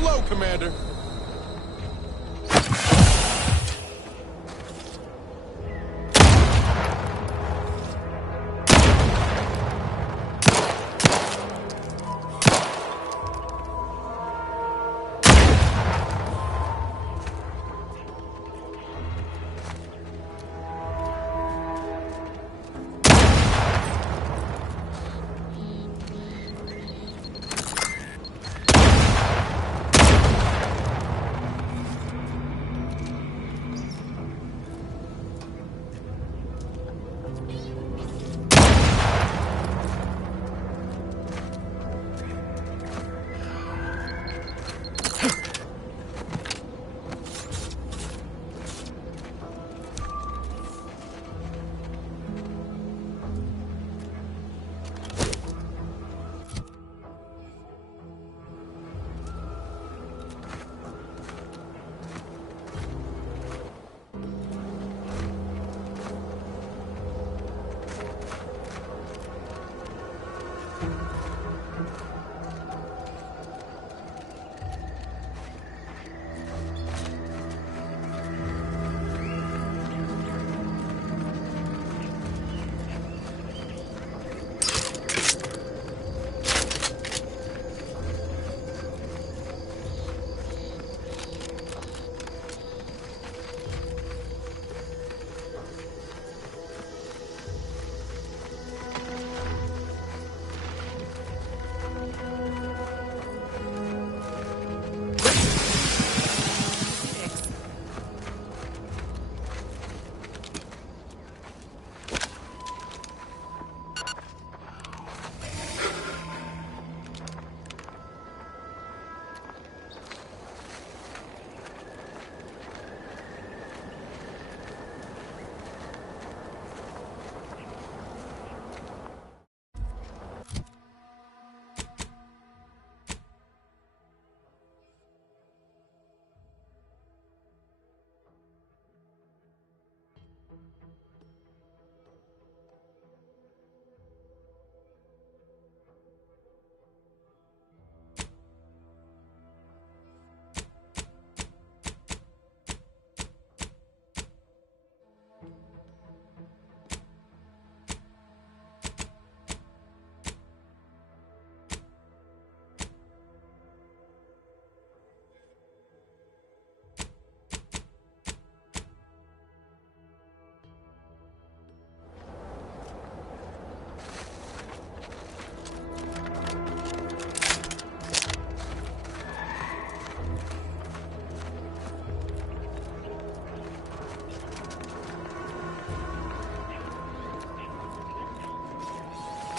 slow, Commander.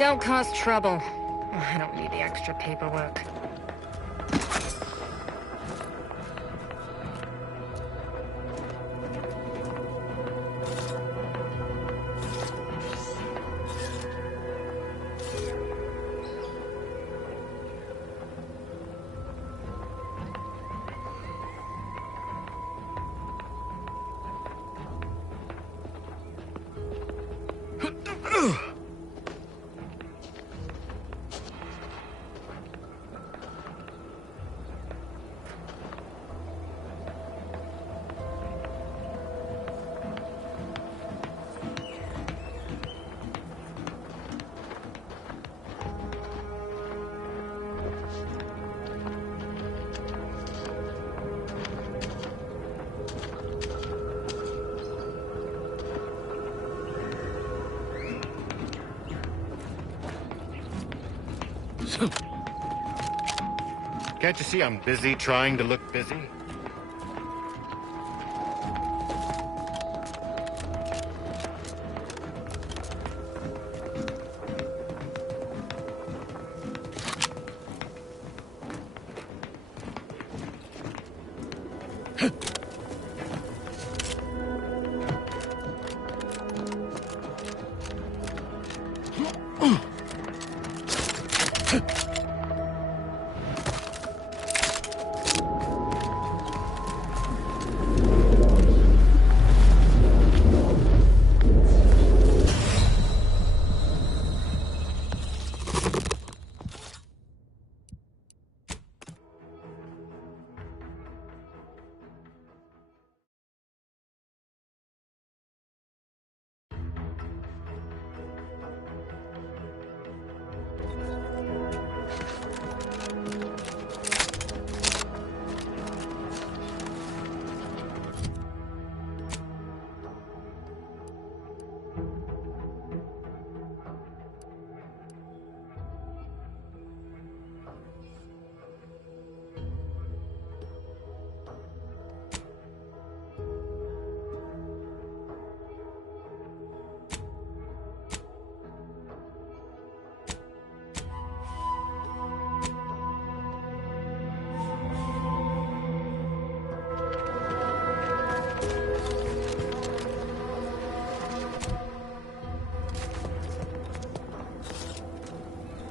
Don't cause trouble. I don't need the extra paperwork. Can't you see I'm busy trying to look busy?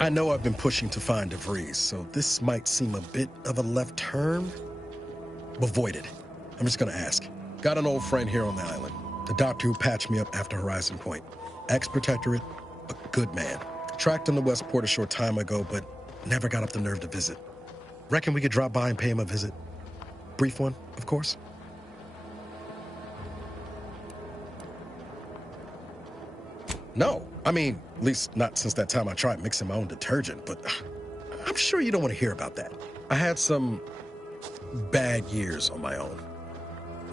I know I've been pushing to find DeVries, so this might seem a bit of a left turn. Avoid it. I'm just gonna ask. Got an old friend here on the island. The doctor who patched me up after Horizon Point. Ex-protectorate, a good man. Tracked on the Westport a short time ago, but never got up the nerve to visit. Reckon we could drop by and pay him a visit? Brief one, of course. No, I mean, at least not since that time I tried mixing my own detergent, but I'm sure you don't want to hear about that. I had some bad years on my own.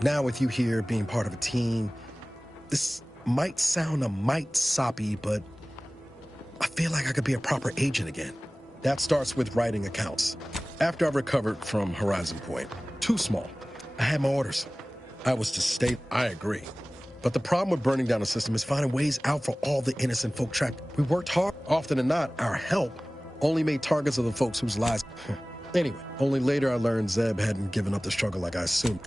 Now with you here being part of a team, this might sound a mite soppy, but I feel like I could be a proper agent again. That starts with writing accounts. After I recovered from Horizon Point, too small. I had my orders. I was to stay. I agree. But the problem with burning down the system is finding ways out for all the innocent folk trapped. We worked hard. Often than not, our help only made targets of the folks whose lives... Anyway, only later I learned Zeb hadn't given up the struggle like I assumed.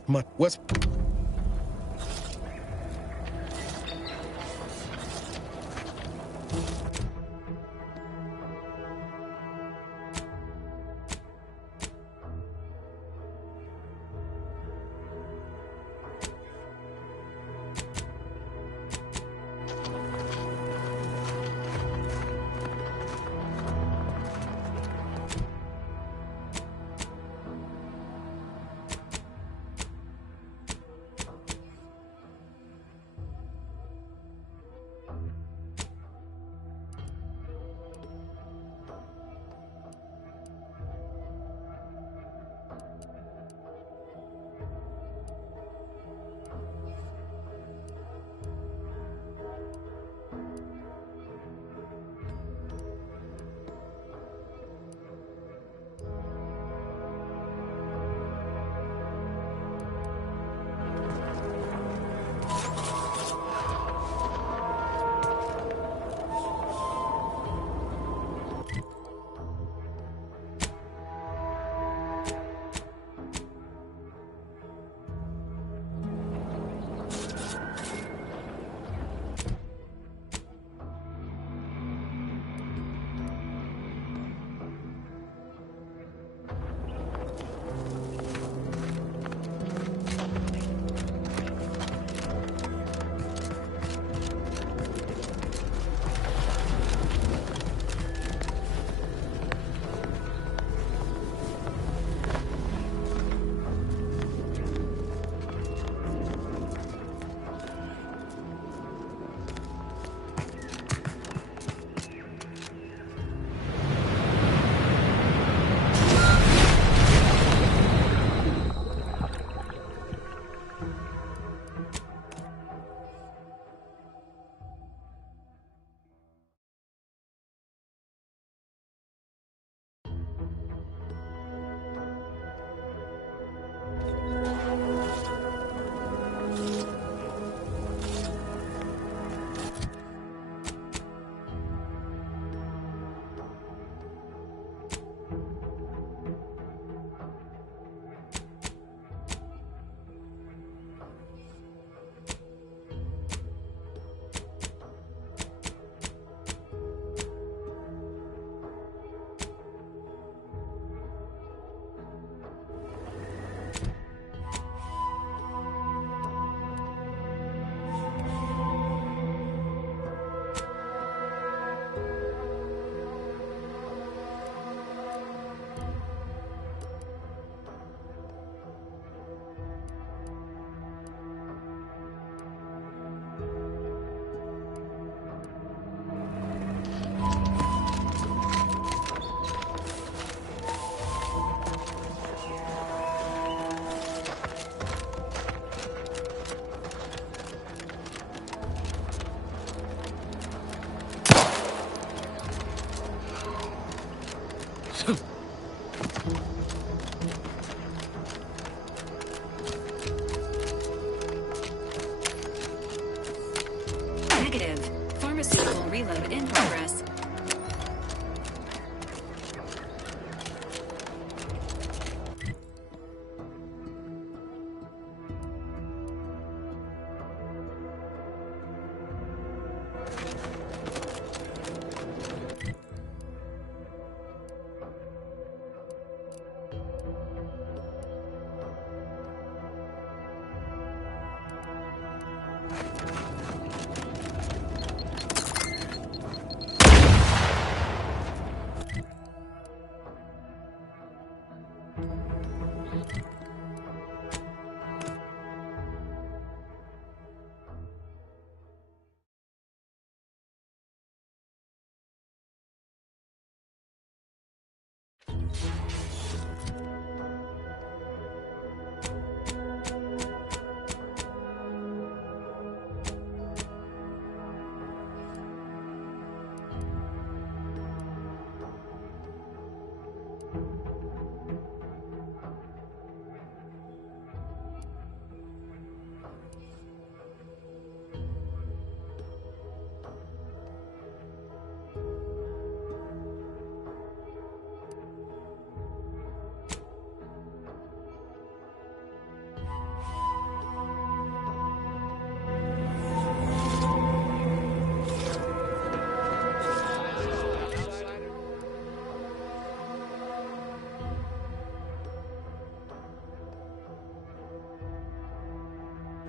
Negative. Pharmaceutical reload in progress.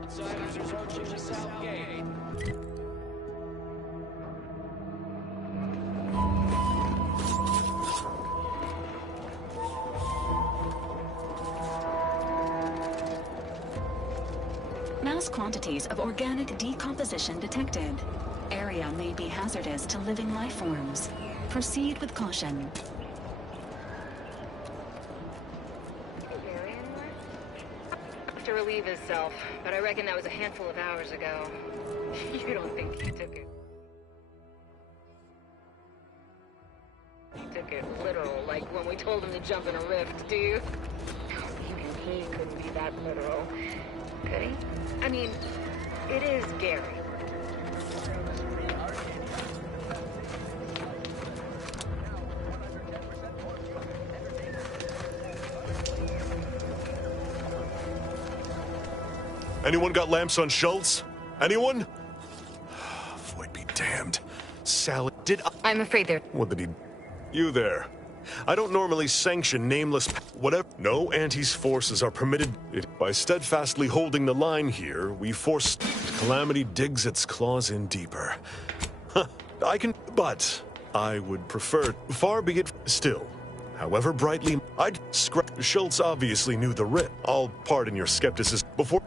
Outsiders approaching the south gate. Mass quantities of organic decomposition detected. Area may be hazardous to living life forms. Proceed with caution. To relieve himself, but I reckon that was a handful of hours ago. You don't think he took it? He took it literal, like when we told him to jump in a rift, do you? Even he couldn't be that literal. Could he? I mean, it is Gary. Anyone got lamps on Schultz? Anyone? Void be damned. Sally, I'm afraid they're... What did he... You there. I don't normally sanction nameless... Whatever. No Anti's forces are permitted... By steadfastly holding the line here, we force... Calamity digs its claws in deeper. Huh. I can... But... I would prefer... Far be it... Still. However brightly... I'd... Schultz obviously knew the rip. I'll pardon your skepticism before...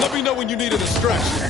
Let me know when you need a distraction.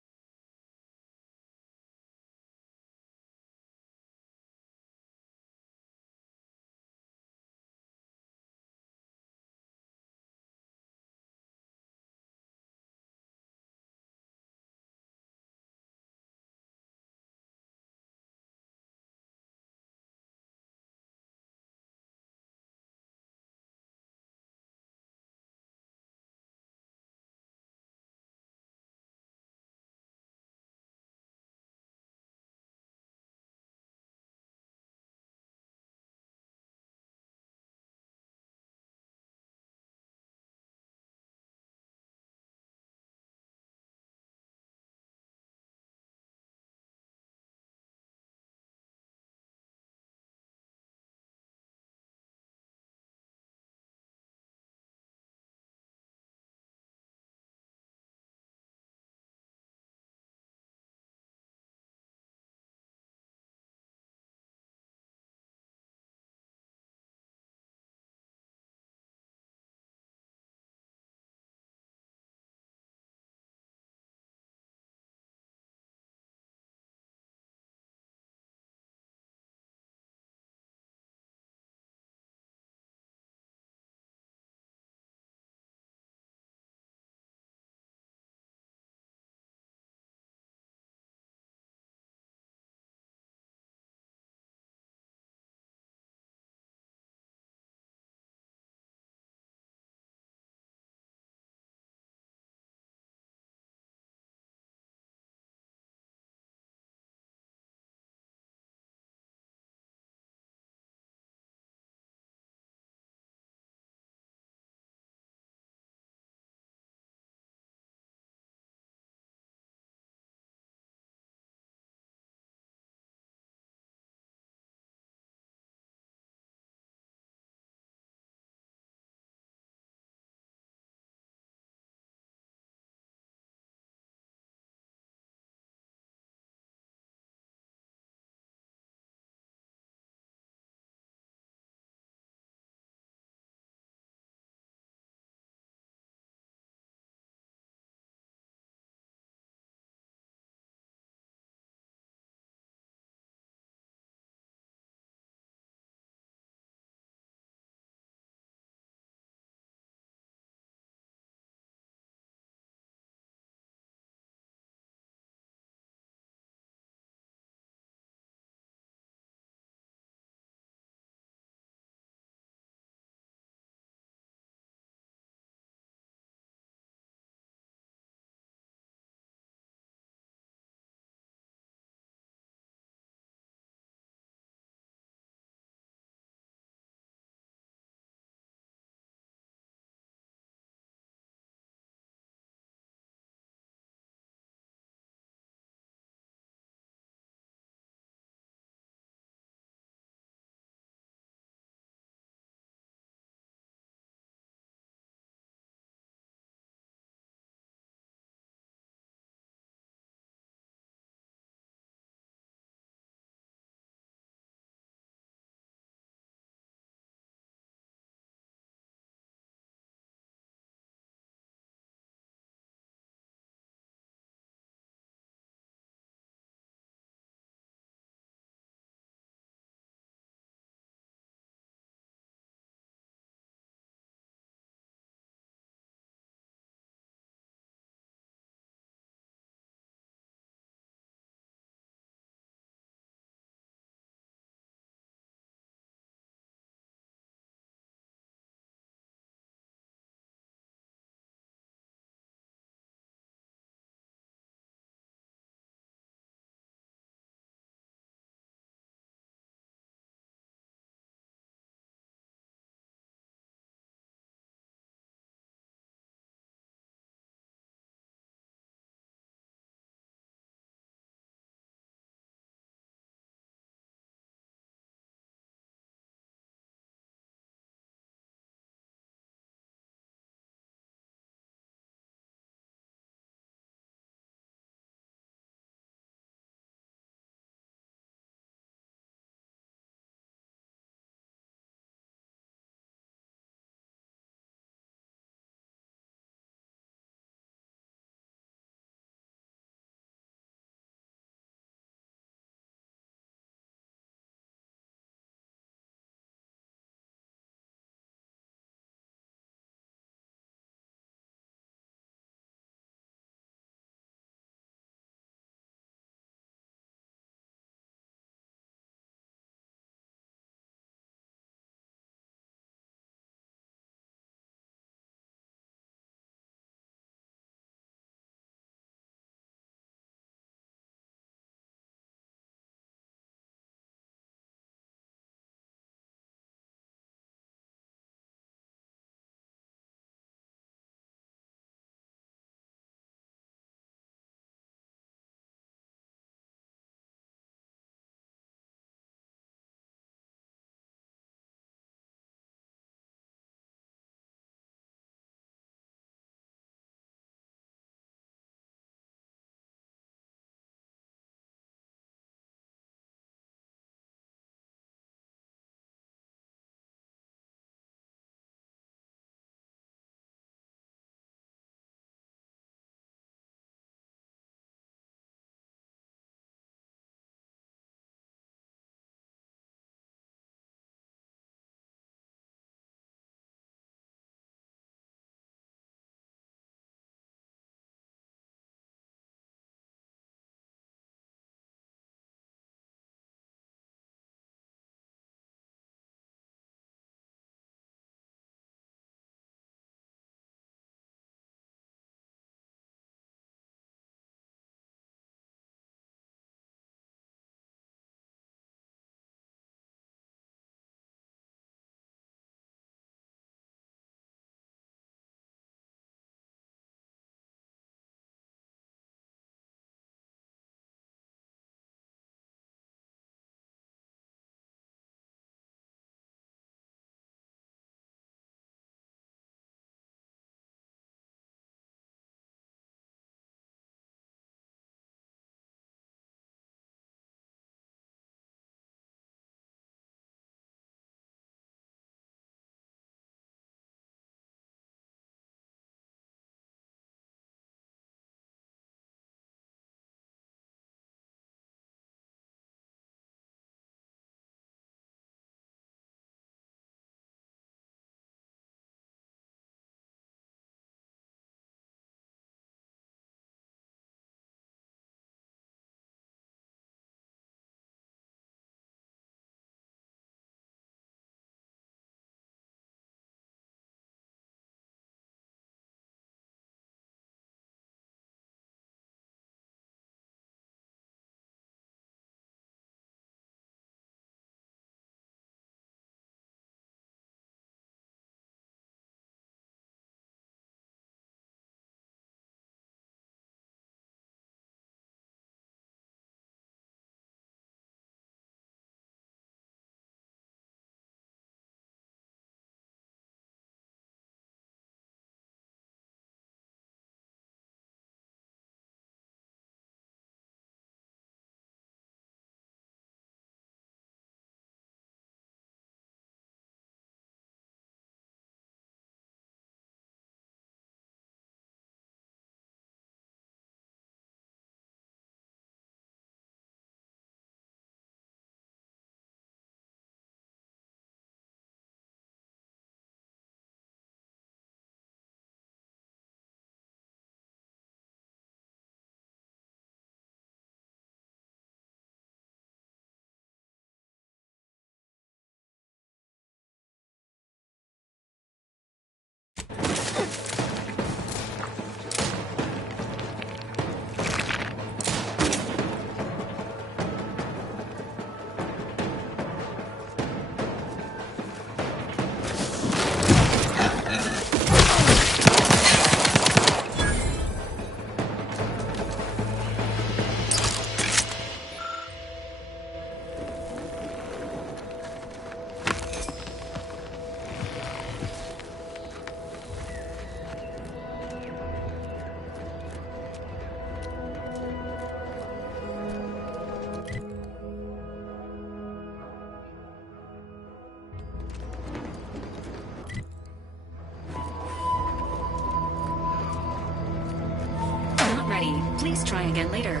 ready. Please try again later.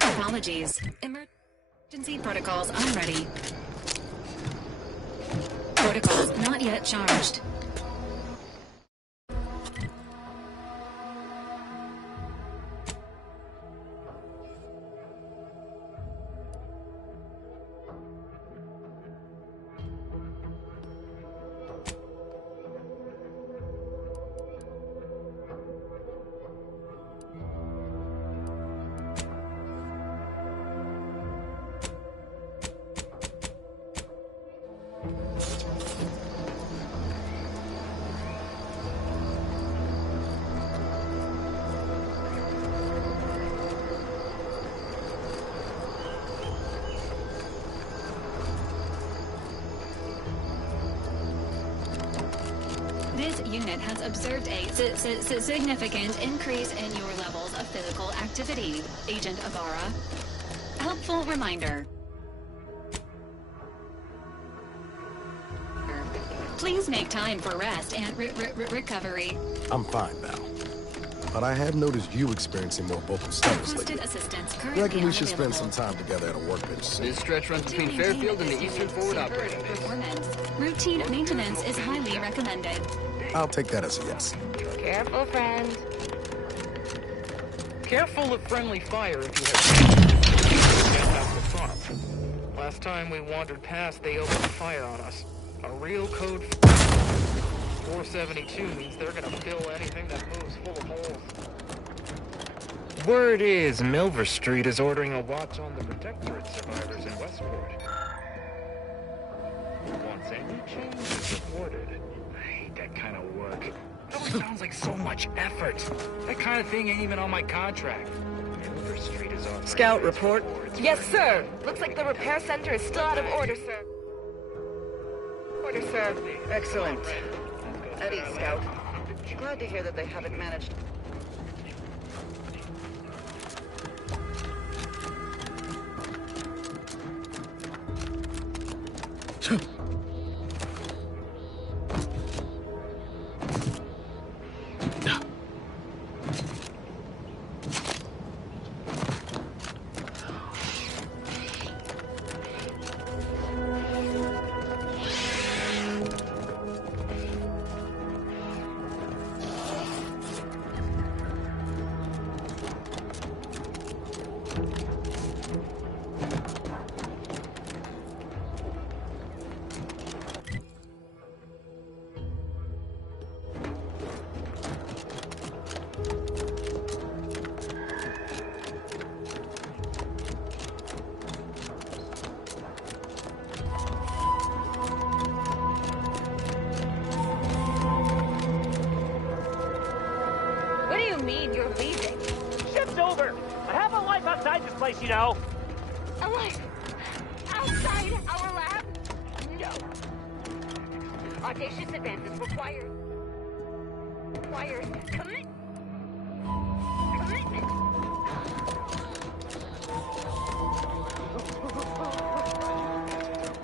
Apologies. Emergency protocols unready. Protocols not yet charged. This unit has observed a significant increase in your levels of physical activity, Agent Ibarra. Helpful reminder. Please make time for rest and recovery. I'm fine now. But I have noticed you experiencing more vocal stutters lately. Hosted assistance currently Reckon we should spend unavailable. some time together at a workbench soon. This stretch runs between Fairfield and the Eastern Forward Operating Base. Performance. Routine maintenance is highly recommended. I'll take that as a yes. Careful, friend. Careful of friendly fire if you have get out the farm. Last time we wandered past, they opened fire on us. A real code 472 means they're gonna fill anything that moves full of holes. Word is, Milver Street is ordering a watch on the Protectorate survivors in Westport. Once any change is reported, I hate that kind of work. It always sounds like so much effort. That kind of thing ain't even on my contract. Milver Street is on. Scout report. Yes, sir. Looks like the repair center is still out of order, sir. Order, sir. Excellent. At ease, Scout. Glad to hear that they haven't managed. What do you mean you're leaving? Ship's over. I have a life outside this place, you know. Alive? Outside our lab? No. Audacious advances requires commitment.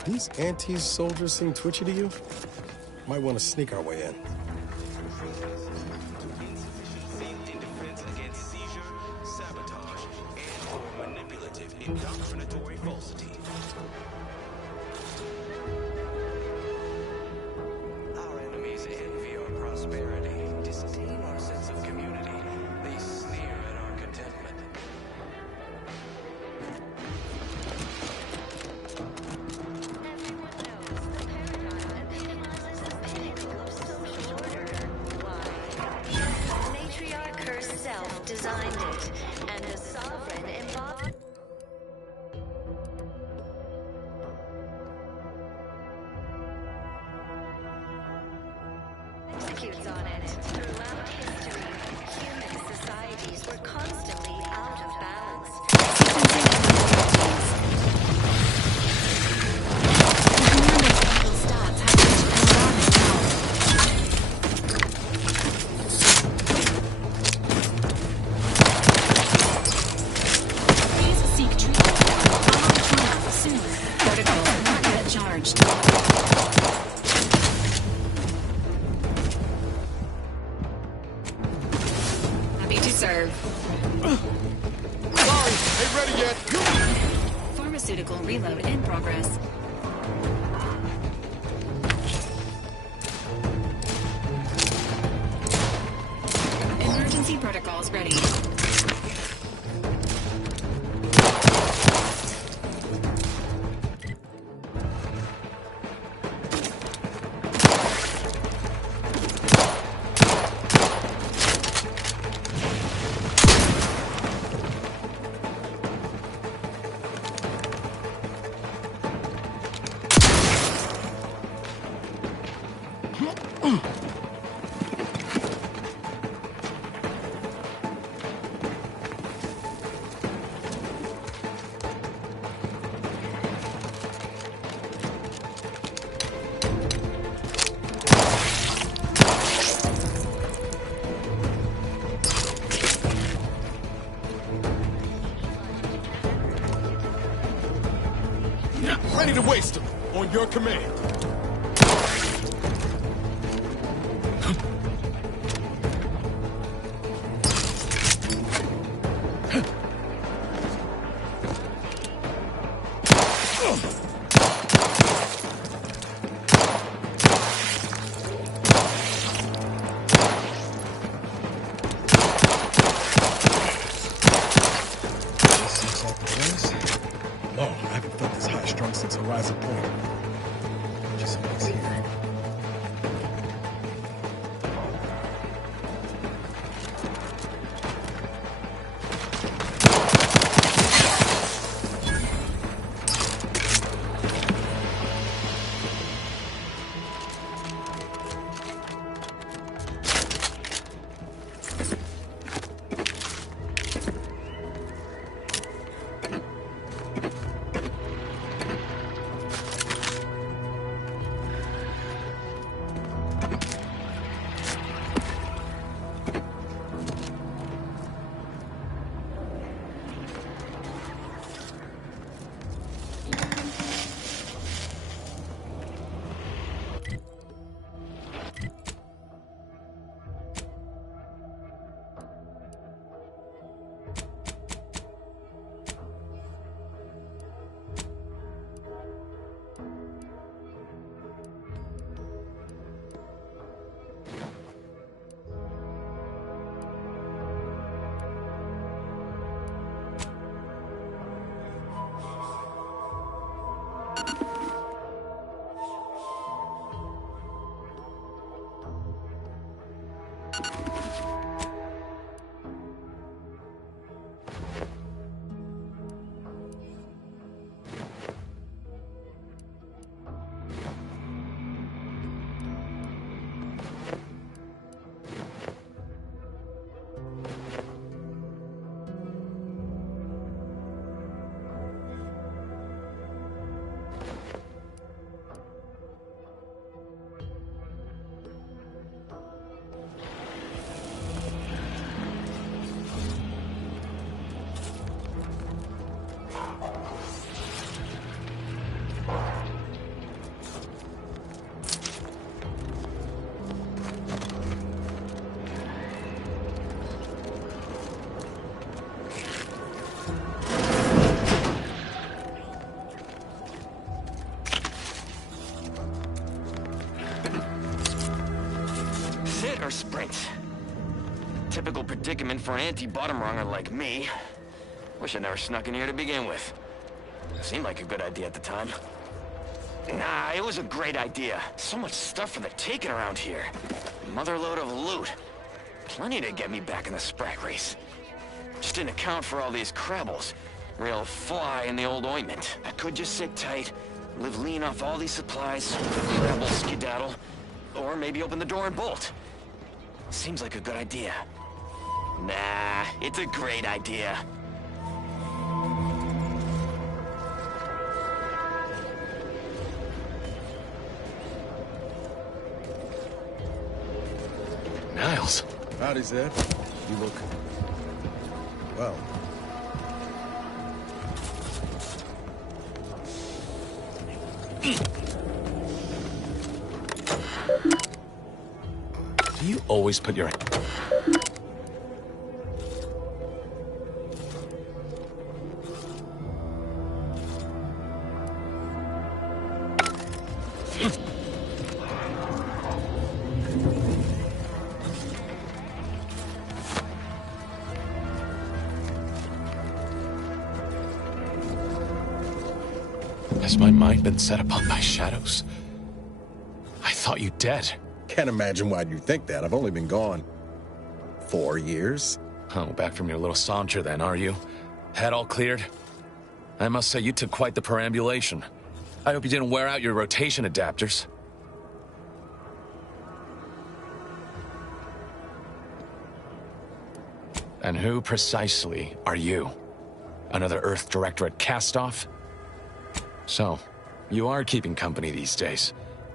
These anti-soldiers seem twitchy to you? Might want to sneak our way in. Our enemies envy our prosperity, disdain our sense of community. They sneer at our contentment. Matriarch herself designed it, and the sovereign embodied. Executes on it. Throughout history, human societies were constantly out of balance. Please serve. Sorry, ain't ready yet. Pharmaceutical reload in progress. Emergency protocols ready. Ready to waste them. On your command. Oh, I haven't felt this high-strung since Horizon Point. Just something's here. Or sprint. Typical predicament for an anti-bottom runger like me. Wish I never snuck in here to begin with. Seemed like a good idea at the time. Nah, it was a great idea. So much stuff for the taking around here. Motherload of loot. Plenty to get me back in the sprat race. Just didn't account for all these crabbles. Real fly in the old ointment. I could just sit tight, live lean off all these supplies, crabble skedaddle, or maybe open the door and bolt. Seems like a good idea. Nah, it's a great idea. Niles. Howdy, Zed. You look... well. Do you always put your... Has my mind been set upon by shadows? I thought you dead. Can't imagine why you think that. I've only been gone 4 years. Oh, back from your little saunter then, are you? Head all cleared? I must say you took quite the perambulation. I hope you didn't wear out your rotation adapters. And who precisely are you? Another Earth director at Castoff? So, you are keeping company these days.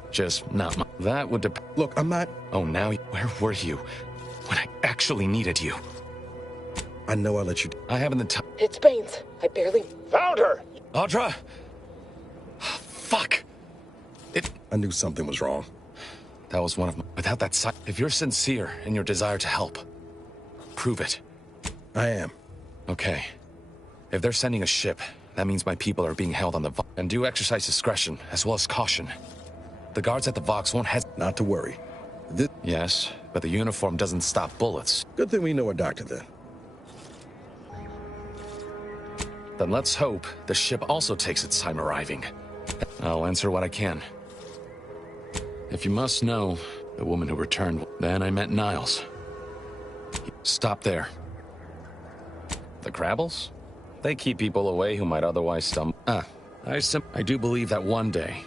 Just not my... That would depend... Look, I'm not... Oh, now... Where were you when I actually needed you? I know I let you... I haven't the time... It's Baines. I barely... Found her! Audra! Fuck! I knew something was wrong. That was one of my... Without that side... If you're sincere in your desire to help, prove it. I am. Okay. If they're sending a ship, that means my people are being held on the... And do exercise discretion, as well as caution. The guards at the Vox won't hesitate. Not to worry. Yes, but the uniform doesn't stop bullets. Good thing we know a doctor then. Then let's hope the ship also takes its time arriving. I'll answer what I can. If you must know, the woman who returned, then I met Niles. Stop there. The Crabbles? They keep people away who might otherwise stumble. I do believe that one day,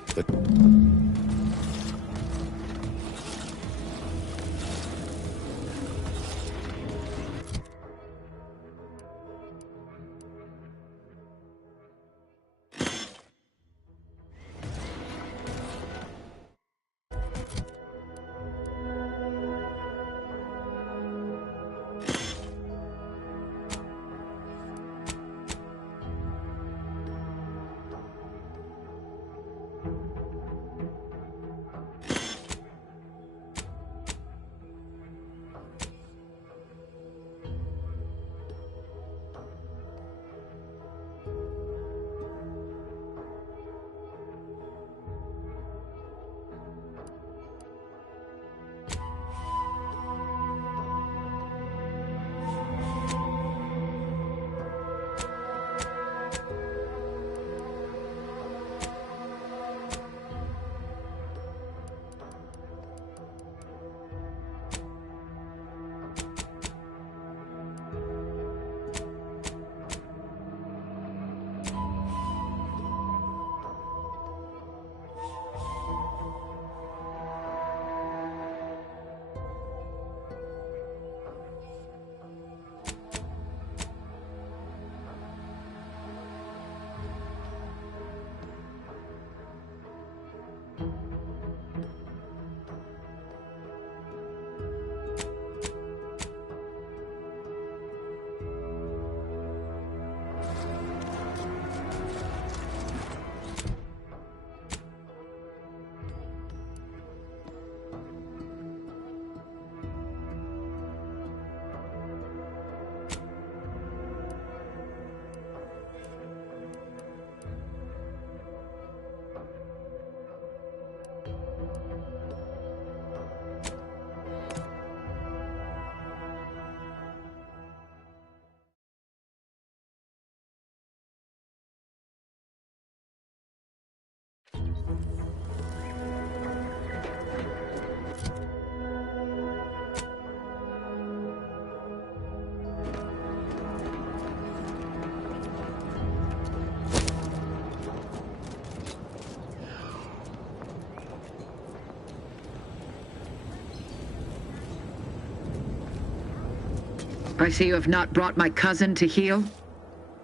I see you have not brought my cousin to heal.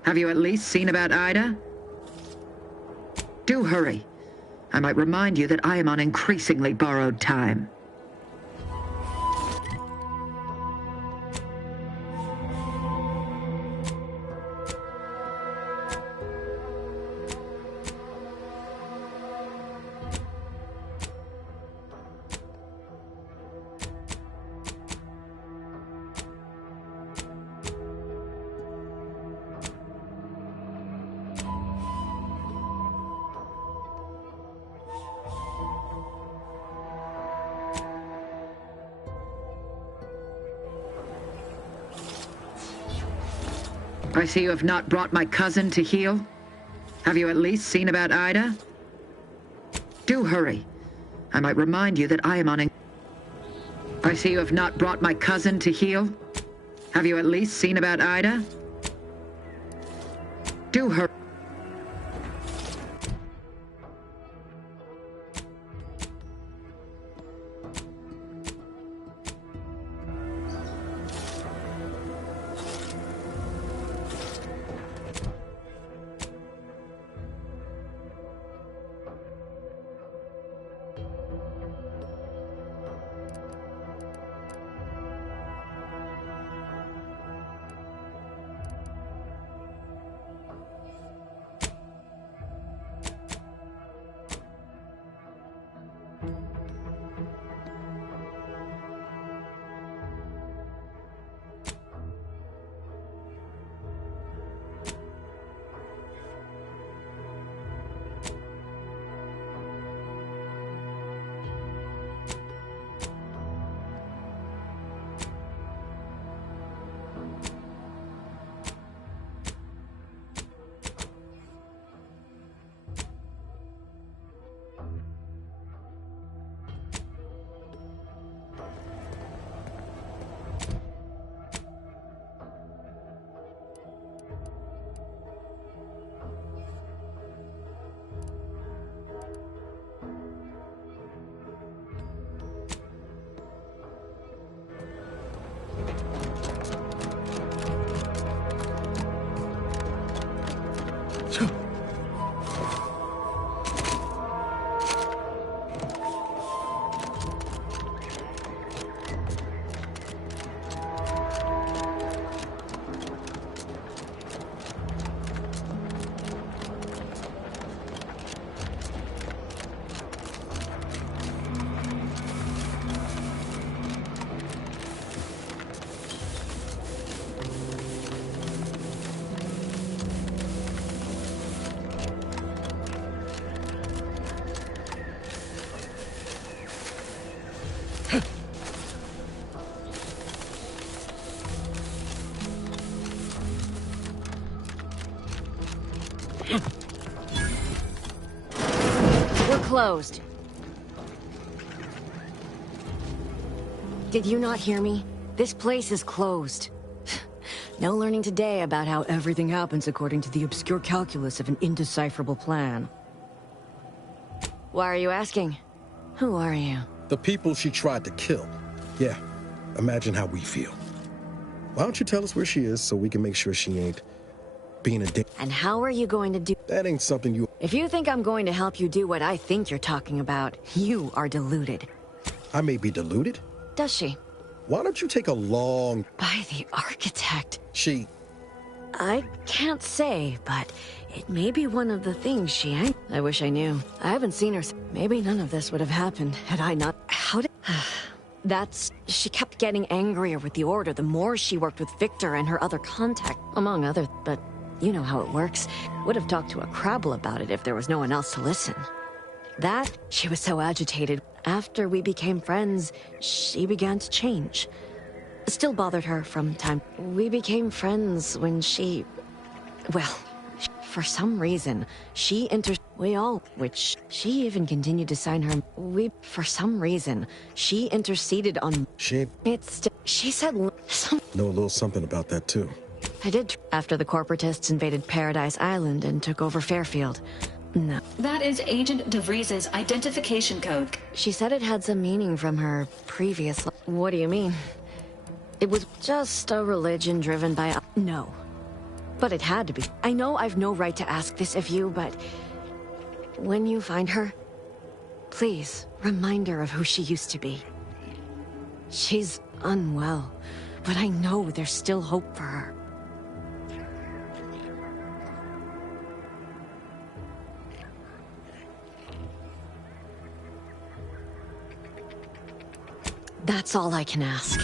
Have you at least seen about Ida? Do hurry. I might remind you that I am on increasingly borrowed time. I see you have not brought my cousin to heal. Have you at least seen about Ida? Do hurry. I might remind you that I am on. I see you have not brought my cousin to heal. Have you at least seen about Ida? Do hurry. Closed. Did you not hear me? This place is closed. No learning today about how everything happens according to the obscure calculus of an indecipherable plan. Why are you asking? Who are you? The people she tried to kill. Yeah, imagine how we feel. Why don't you tell us where she is so we can make sure she ain't being a dick? And how are you going to do... That ain't something you... If you think I'm going to help you do what I think you're talking about, you are deluded. I may be deluded? Does she? Why don't you take a long... By the architect. She... I can't say, but it may be one of the things she ain't. I wish I knew. I haven't seen her. Maybe none of this would have happened had I not... How did... That's... She kept getting angrier with the Order the more she worked with Victor and her other contact, among others, but... You know how it works. Would have talked to a Crabble about it if there was no one else to listen. That, she was so agitated. After we became friends, she began to change. Still bothered her from time. We became friends when she... Well, for some reason, she which she even continued to sign her... For some reason, she interceded on... She said some... Know a little something about that, too. I did after the corporatists invaded Paradise Island and took over Fairfield. No. That is Agent DeVries's identification code. She said it had some meaning from her previous... What do you mean? It was just a religion driven by... No. But it had to be. I know I've no right to ask this of you, but... When you find her, please remind her of who she used to be. She's unwell, but I know there's still hope for her. That's all I can ask.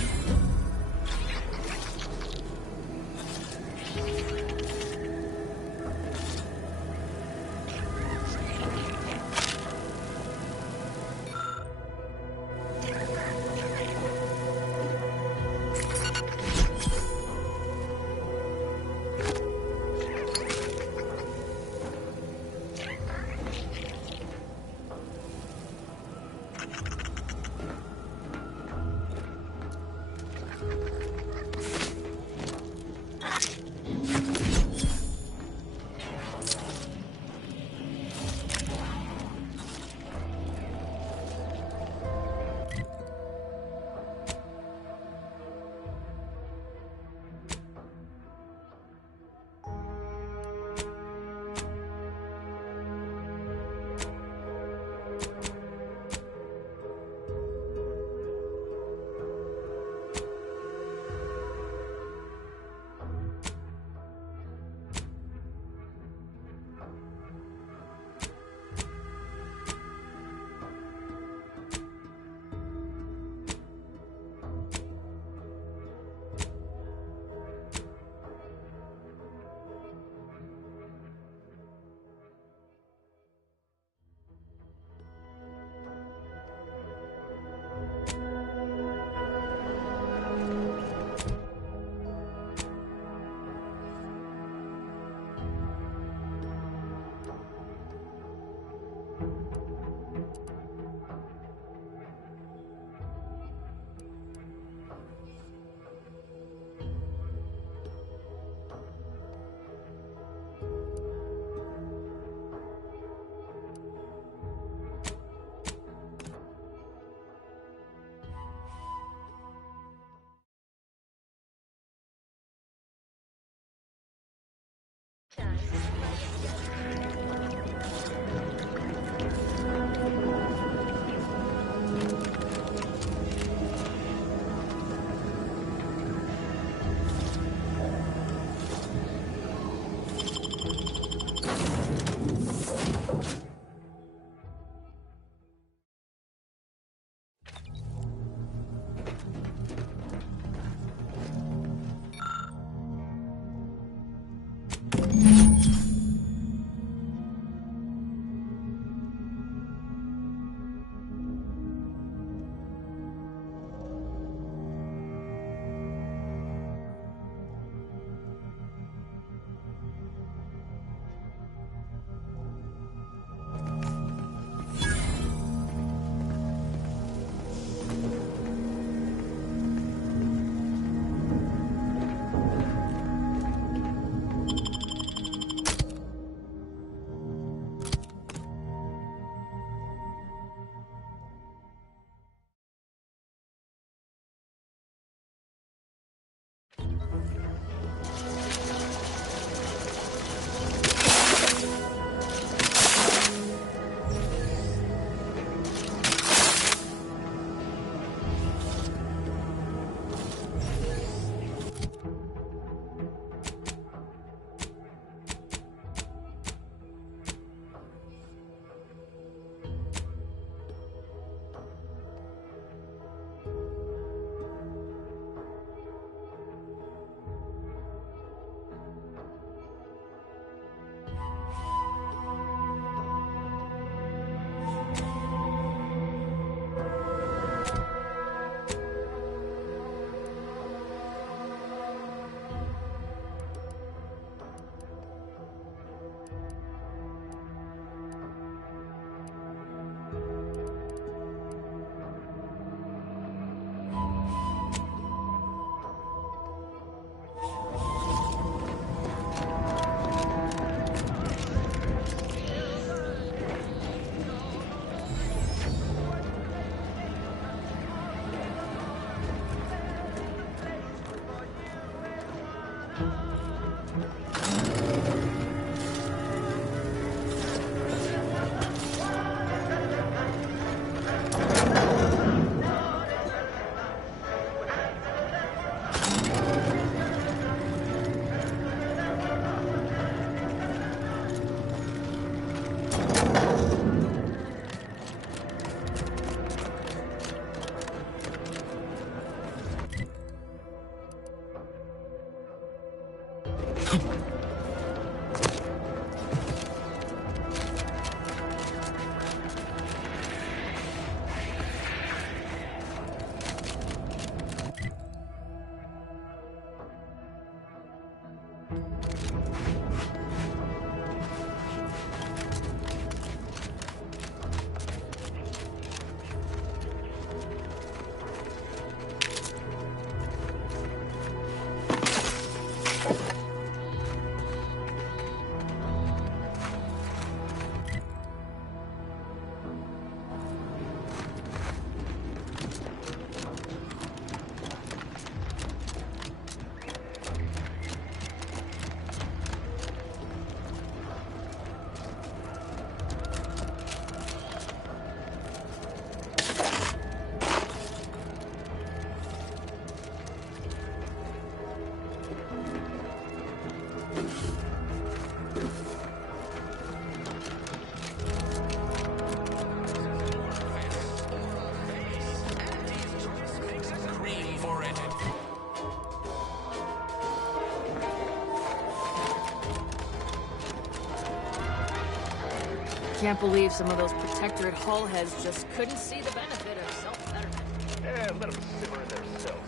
Can't believe some of those Protectorate hull heads just couldn't see the benefit of self-betterment. Yeah, let them simmer in their cells.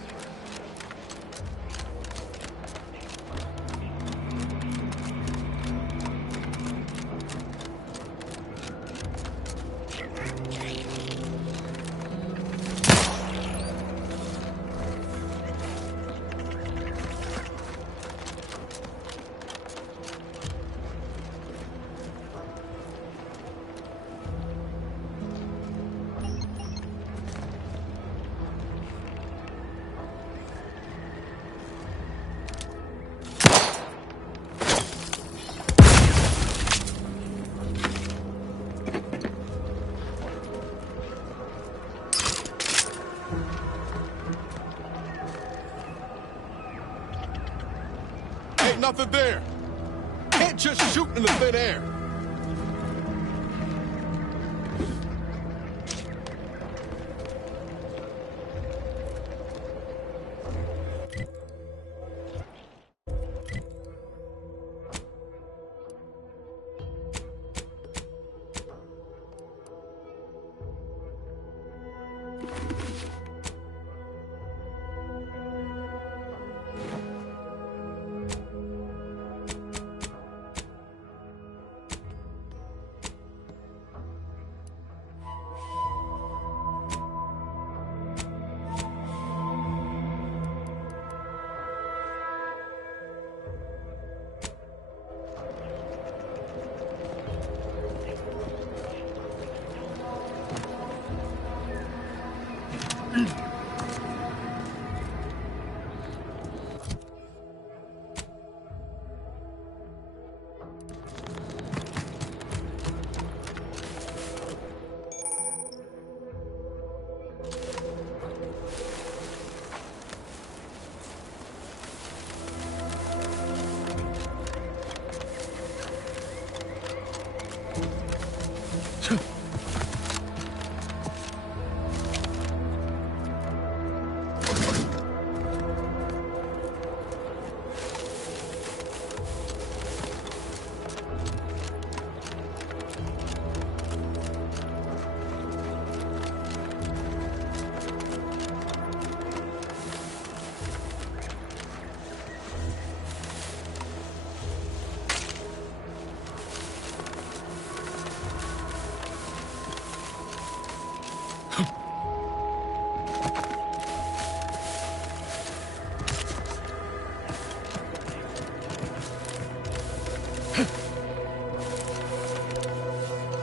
Ain't nothing there. Can't just shoot in the thin air.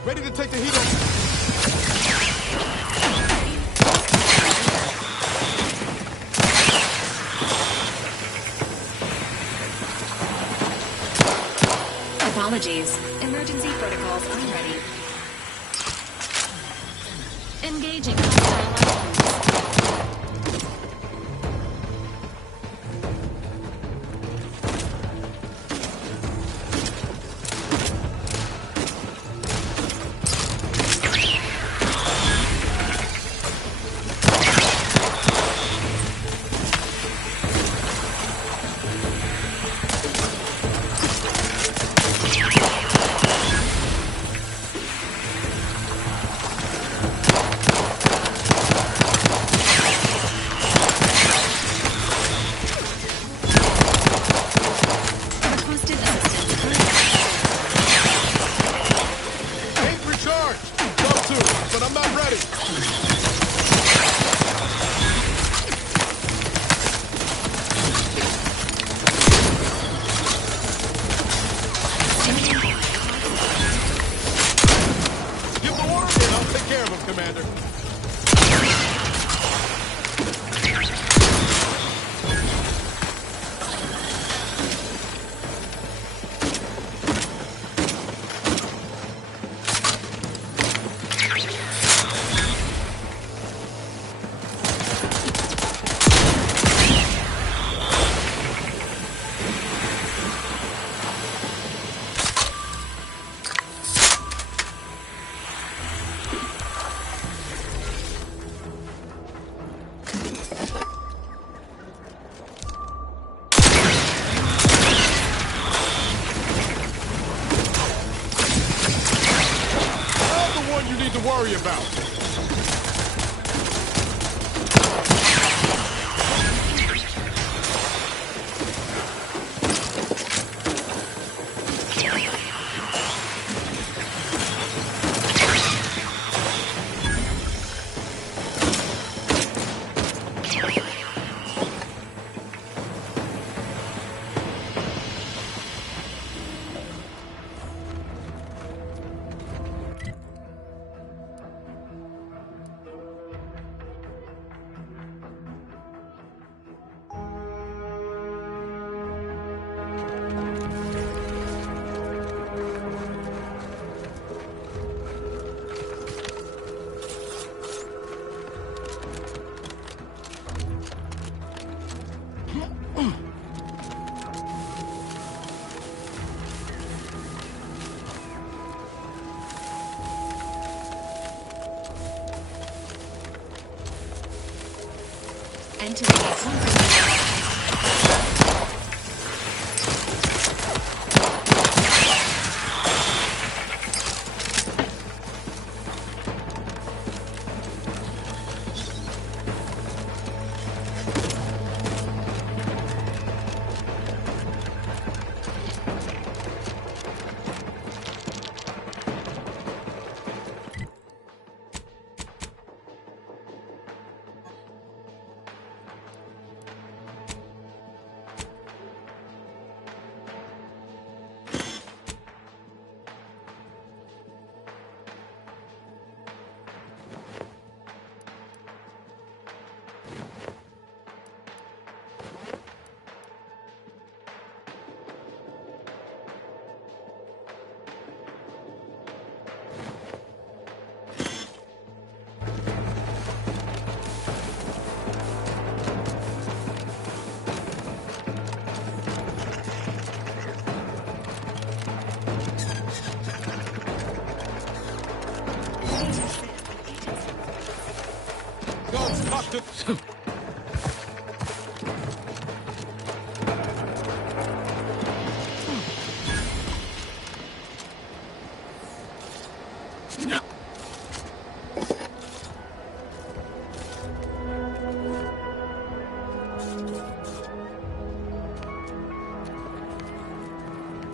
Ready to take the heat off. Apologies. Emergency protocols unready. Engaging hostile items. Worry about. to be compromised.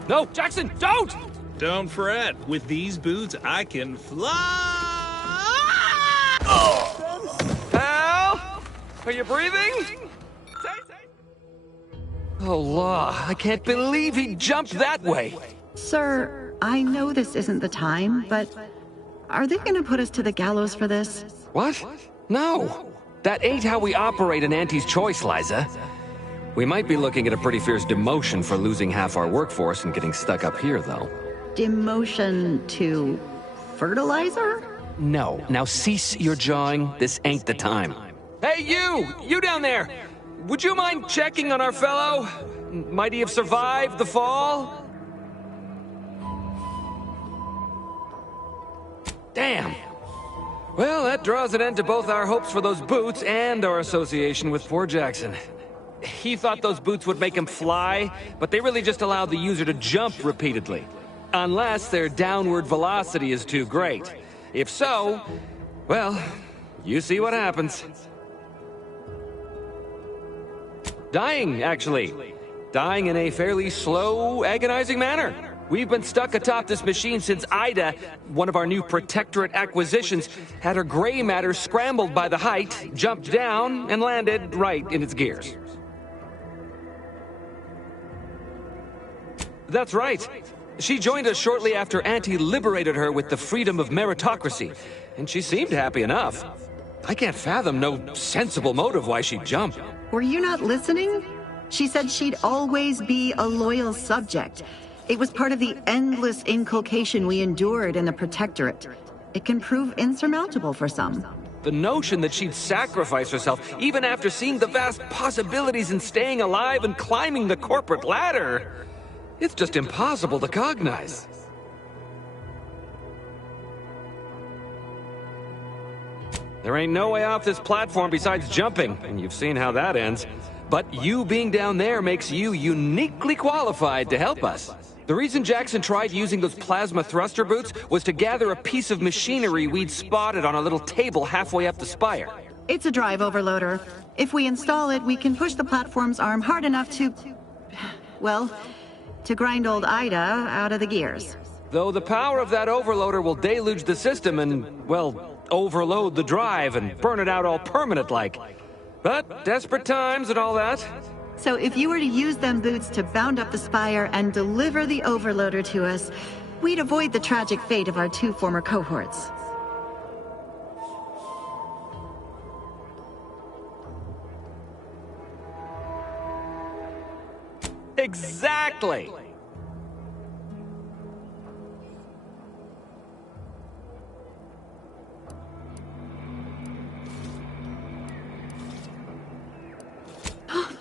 No, Jackson, don't! Don't fret. With these boots, I can fly! Al? Are you breathing? Oh, law. I can't believe he jumped that way. Sir, I know this isn't the time, but are they gonna put us to the gallows for this? What? No. That ain't how we operate in Auntie's Choice, Liza. We might be looking at a pretty fierce demotion for losing half our workforce and getting stuck up here, though. Demotion to fertilizer? No. Now cease your jawing. This ain't the time. Hey, you! You down there! Would you mind checking on our fellow? Might he have survived the fall? Damn. Well, that draws an end to both our hopes for those boots and our association with poor Jackson. He thought those boots would make him fly, but they really just allowed the user to jump repeatedly. Unless their downward velocity is too great. If so, well, you see what happens. Dying, actually. Dying in a fairly slow, agonizing manner. We've been stuck atop this machine since Ida, one of our new Protectorate acquisitions, had her gray matter scrambled by the height, jumped down, and landed right in its gears. That's right. She joined us shortly after Auntie liberated her with the freedom of meritocracy, and she seemed happy enough. I can't fathom no sensible motive why she'd jump. Were you not listening? She said she'd always be a loyal subject. It was part of the endless inculcation we endured in the Protectorate. It can prove insurmountable for some. The notion that she'd sacrifice herself, even after seeing the vast possibilities in staying alive and climbing the corporate ladder, it's just impossible to cognize. There ain't no way off this platform besides jumping, and you've seen how that ends. But you being down there makes you uniquely qualified to help us. The reason Jackson tried using those plasma thruster boots was to gather a piece of machinery we'd spotted on a little table halfway up the spire. It's a drive overloader. If we install it, we can push the platform's arm hard enough to... well, to grind old Ida out of the gears. Though the power of that overloader will deluge the system and, well, overload the drive and burn it out all permanent-like. But desperate times and all that. So if you were to use them boots to bound up the spire and deliver the overloader to us, we'd avoid the tragic fate of our two former cohorts. Exactly!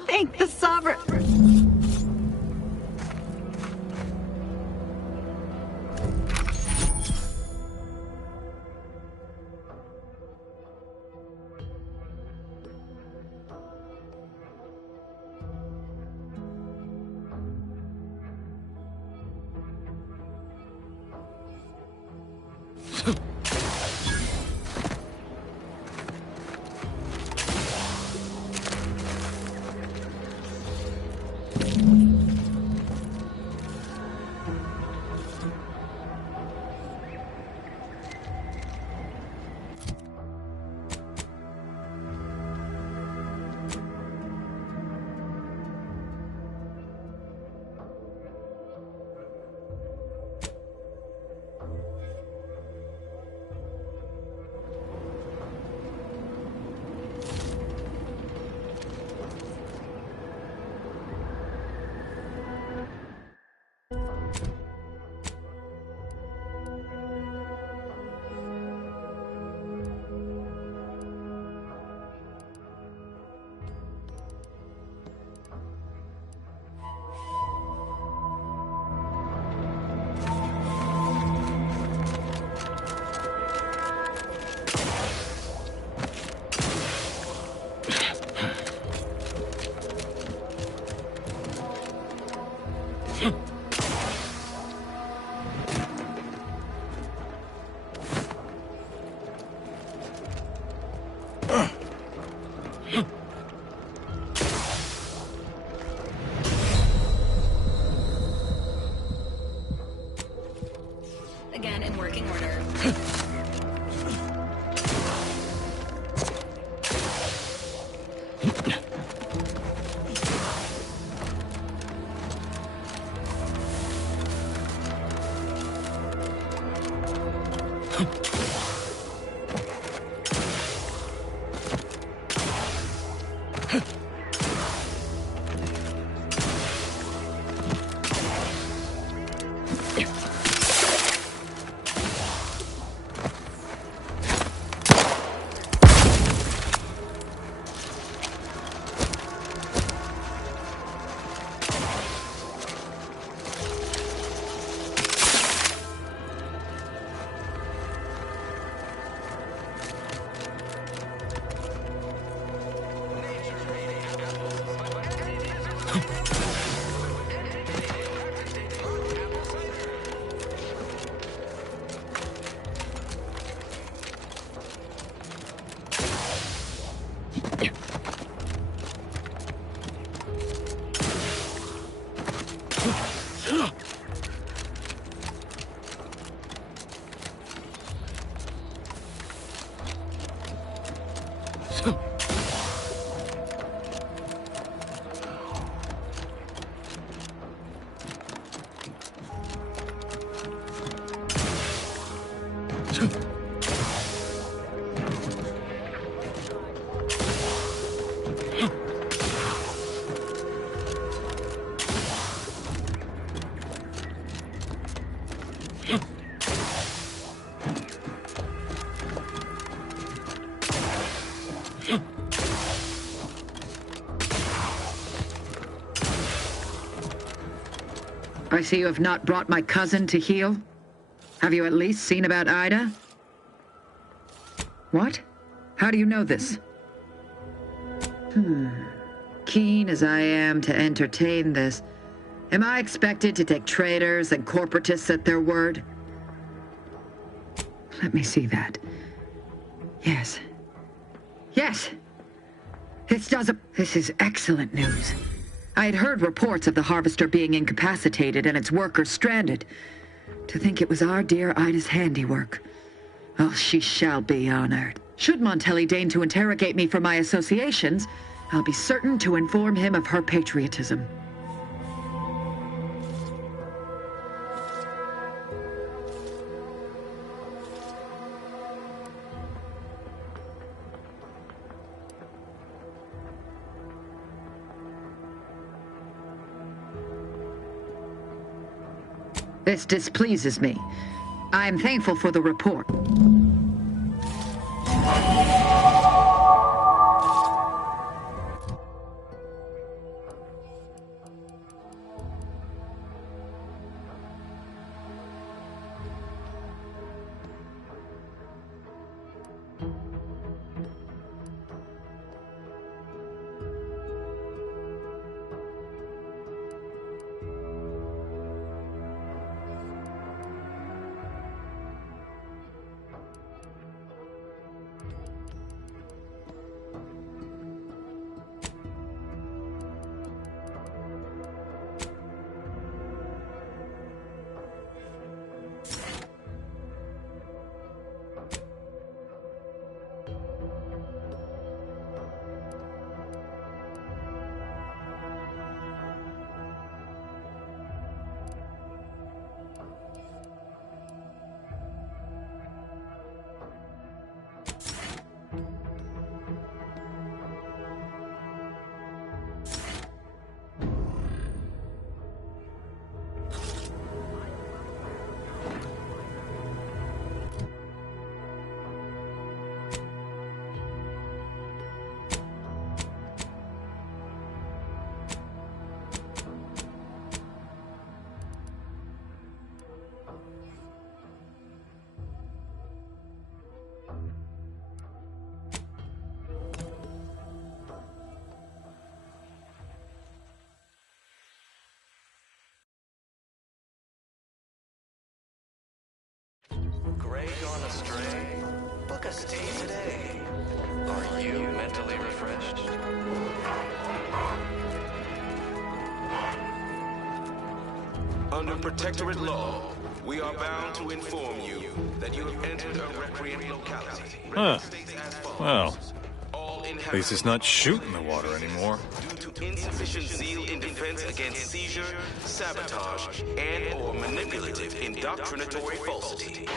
Thank the Sovereign! Again in working order. I see you have not brought my cousin to heal. Have you at least seen about Ida? What? How do you know this? Keen as I am to entertain this, am I expected to take traitors and corporatists at their word? Let me see that. Yes. Yes! This is excellent news. I had heard reports of the Harvester being incapacitated and its workers stranded. To think it was our dear Ida's handiwork. Oh, she shall be honored. Should Montelli deign to interrogate me for my associations, I'll be certain to inform him of her patriotism. This displeases me. I am thankful for the report. Gray gone astray? Book a stay today. Are you mentally refreshed? Under Protectorate law, we are bound to inform you that you have entered a recreant locality. Huh. Well, at least it's not shooting the water anymore. Due to insufficient zeal in defense against seizure, sabotage, and/or manipulative indoctrinatory falsity.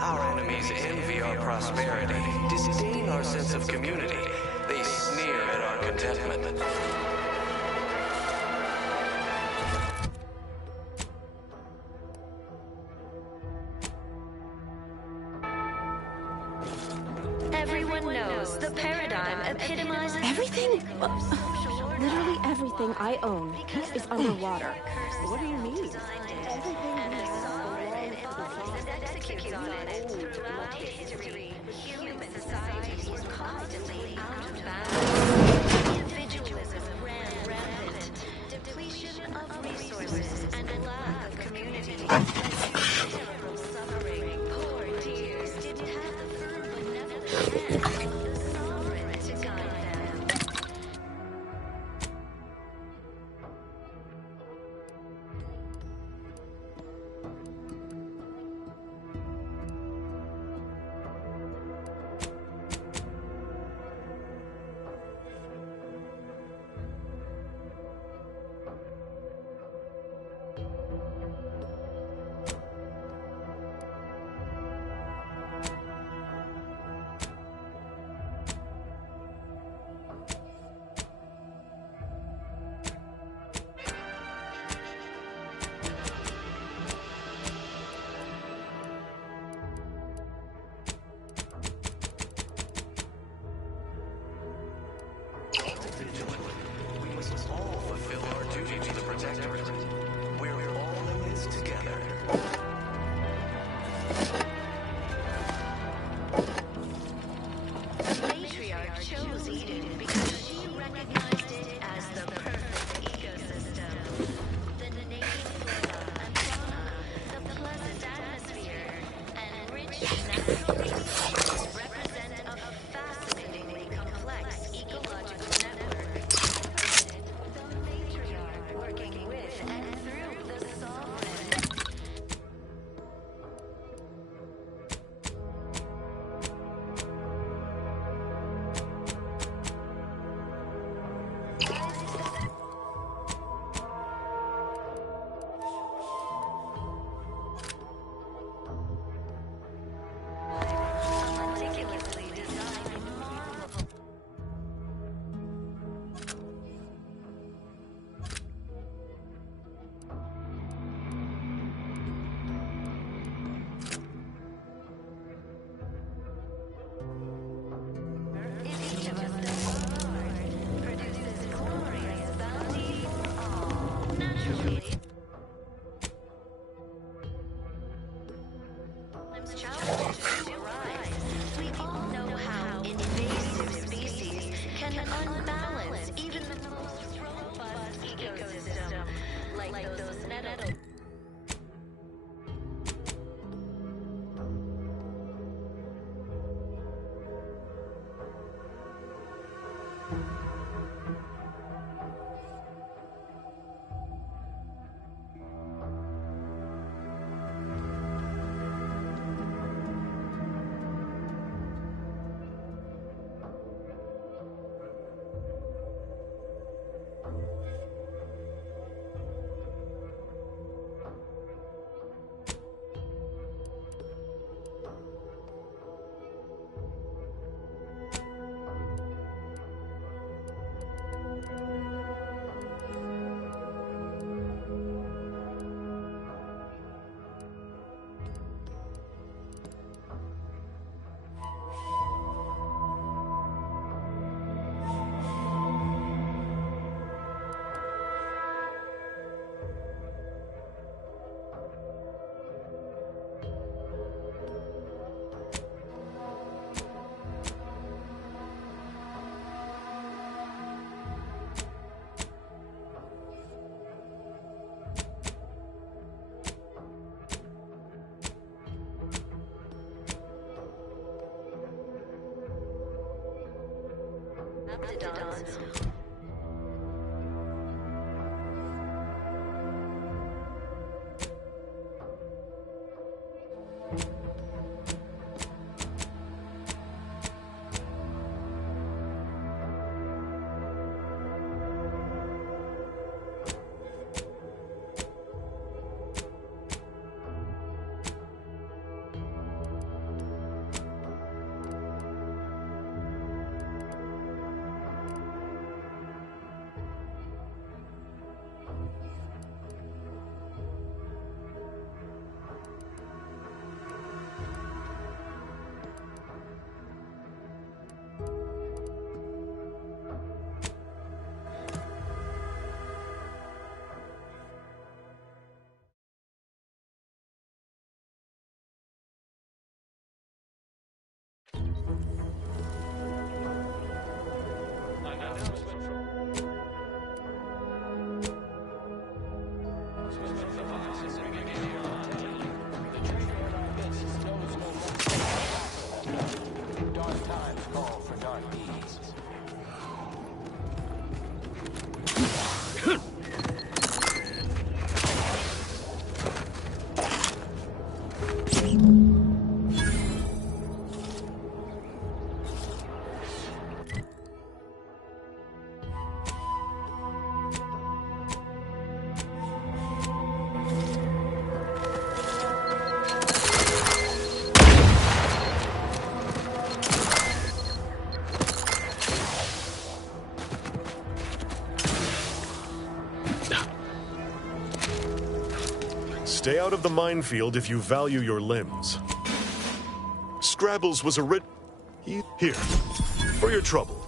Our enemies envy our prosperity, disdain our sense of community. They sneer at our contentment. Everyone knows the paradigm epitomizes Everything? Literally everything I own is underwater. What do you mean? executes on it throughout history. Human societies were constantly out of balance. Individualism ran rampant. Depletion of resources and lack of community. Terrible suffering. Poor dears didn't have the firm benevolent hand of the sovereign to guide them. We must all fulfill our duty to the Protectorate. We're all in this together. The matriarch chose Eden because she recognized it as the perfect ecosystem. The native flora and fauna, the pleasant atmosphere, and rich natural resources represent a fascinatingly complex ecological network. The matriarch working with and through the sovereign. Meticulously designed marvel. Each of us does hard, produces glorious bounty for all. Naturally. Challenges do arise. We all know how invasive species can unbalance even the most robust ecosystem, like those nettles. Stay out of the minefield if you value your limbs. Scrabbles was a Here, for your trouble.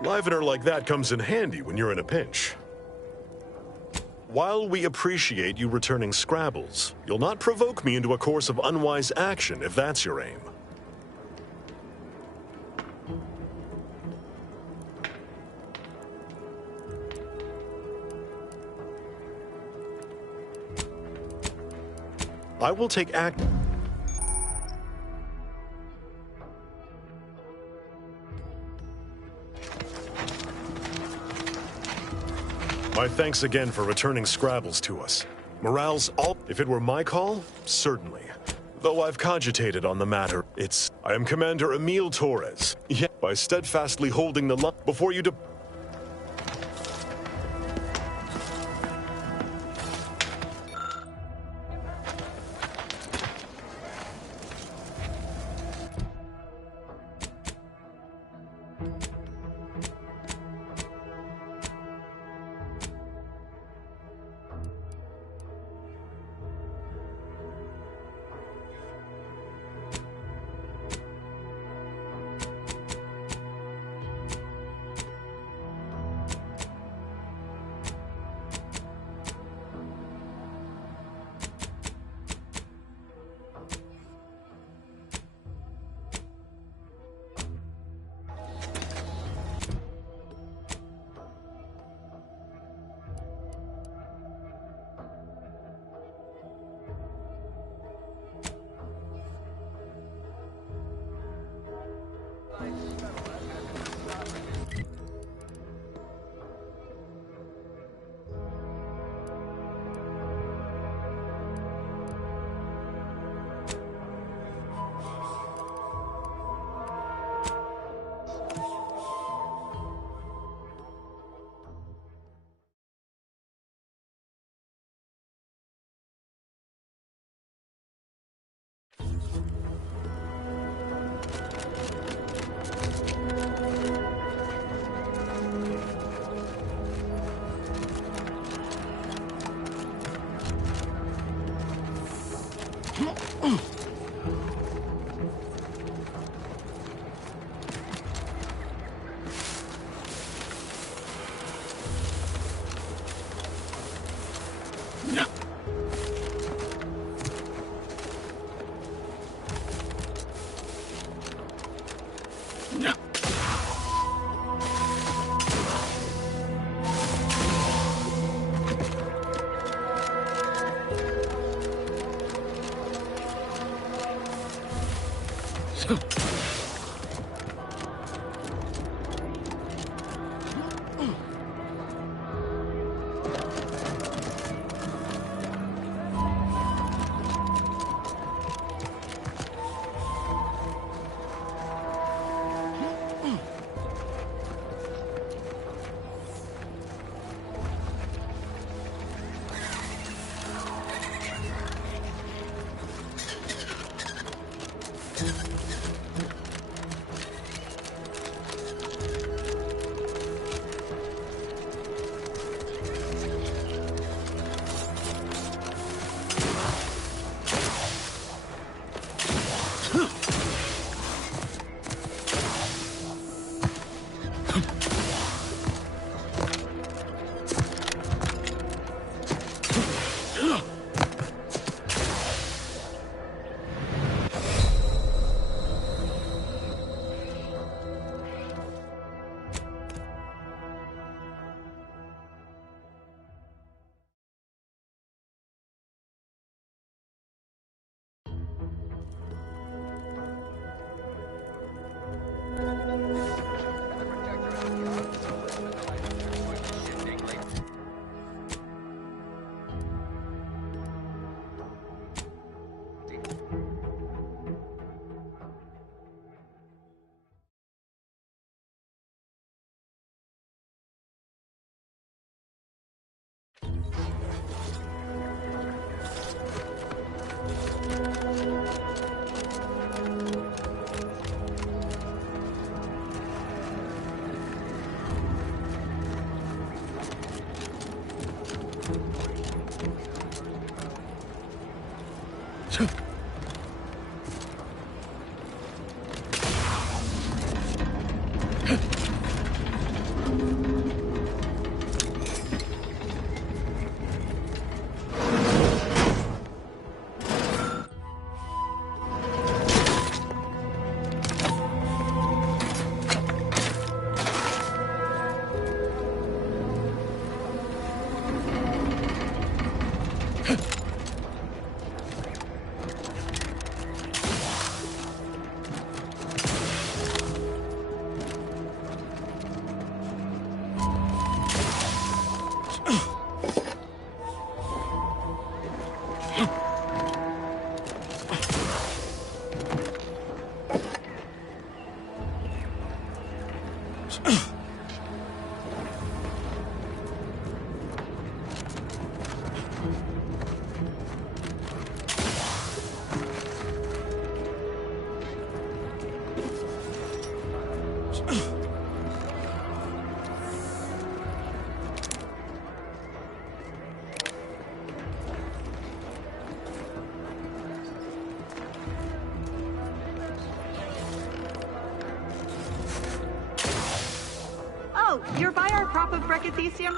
Livener like that comes in handy when you're in a pinch. While we appreciate you returning Scrabbles, you'll not provoke me into a course of unwise action if that's your aim. I will take act. My thanks again for returning Scrabbles to us. Morale's all. If it were my call, certainly. Though I've cogitated on the matter, I am Commander Emil Torres. Yeah, by steadfastly holding the line before you Oh, you're by our crop of Brachythecium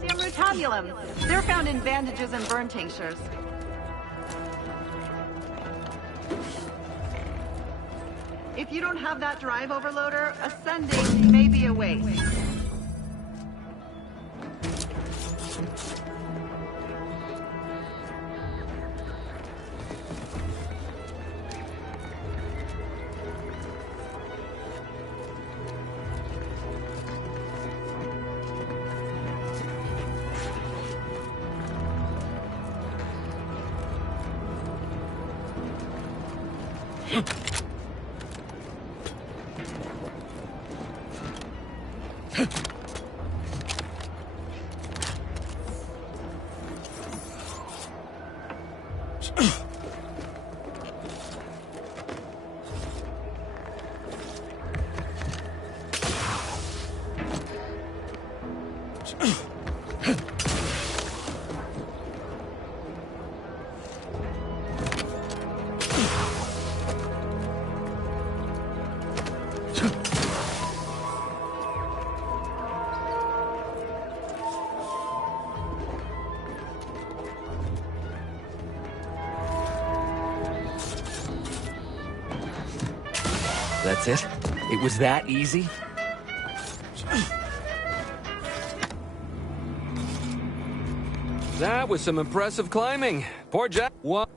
rotabulum. They're found in bandages and burn tinctures. If you don't have that drive overloader, ascending may be a waste. That's it? It was that easy? That was some impressive climbing. Poor Jack. What?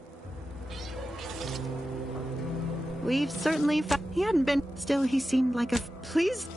We've certainly found he hadn't been. Still, he seemed like a. Please.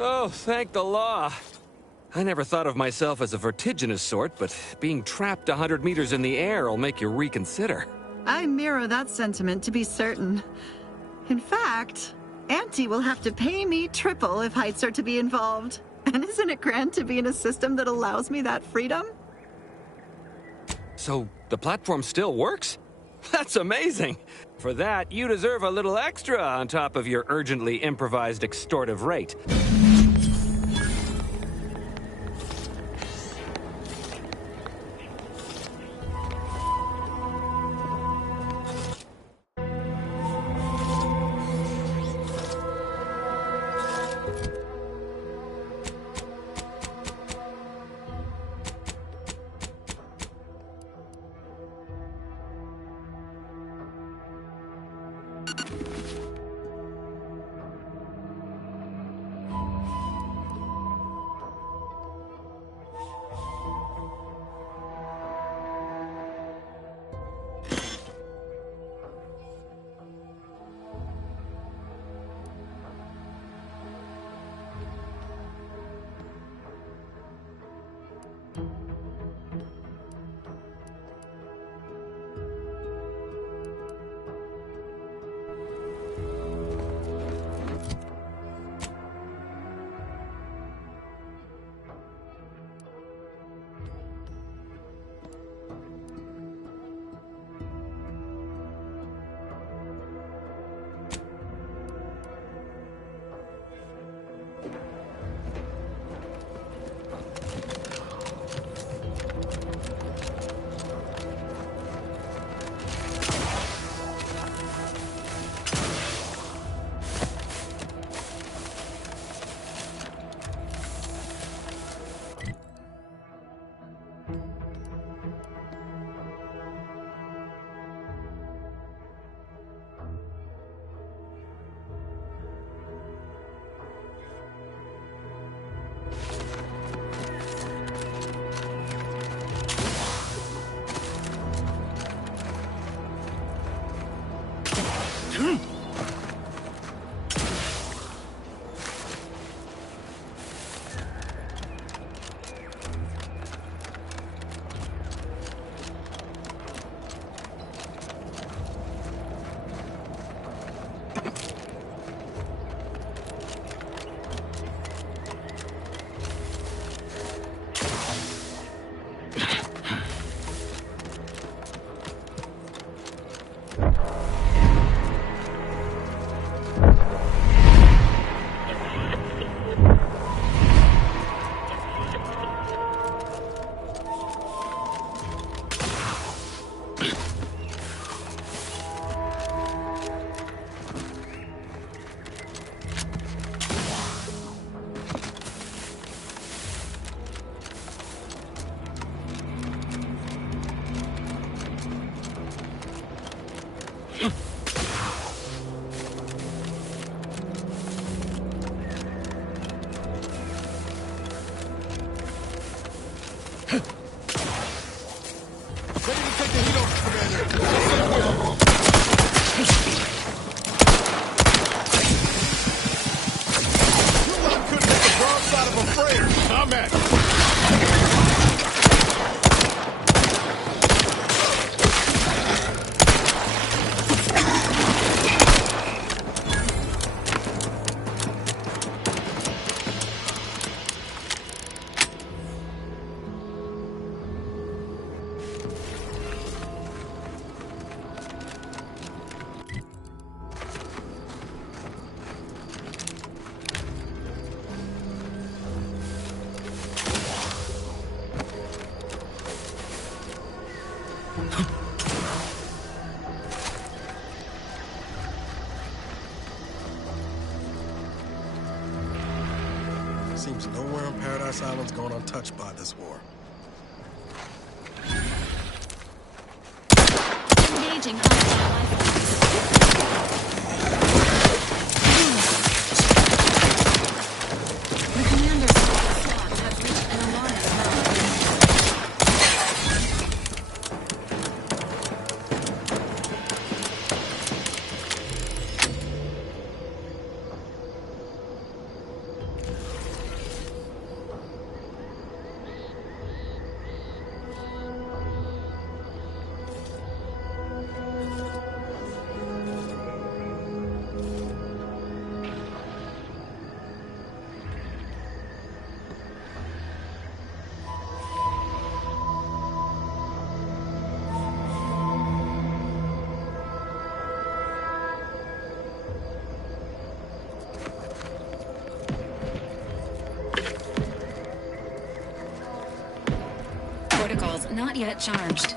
Oh, thank the law. I never thought of myself as a vertiginous sort, but being trapped 100 meters in the air will make you reconsider. I mirror that sentiment, to be certain. In fact, Auntie will have to pay me triple if heights are to be involved. And isn't it grand to be in a system that allows me that freedom? So, the platform still works? That's amazing! For that, you deserve a little extra on top of your urgently improvised extortive rate. Seems nowhere on Paradise Island's gone untouched by this war. Engaging hostile life forms. The commander's squad has reached an alarming level. Not yet charged.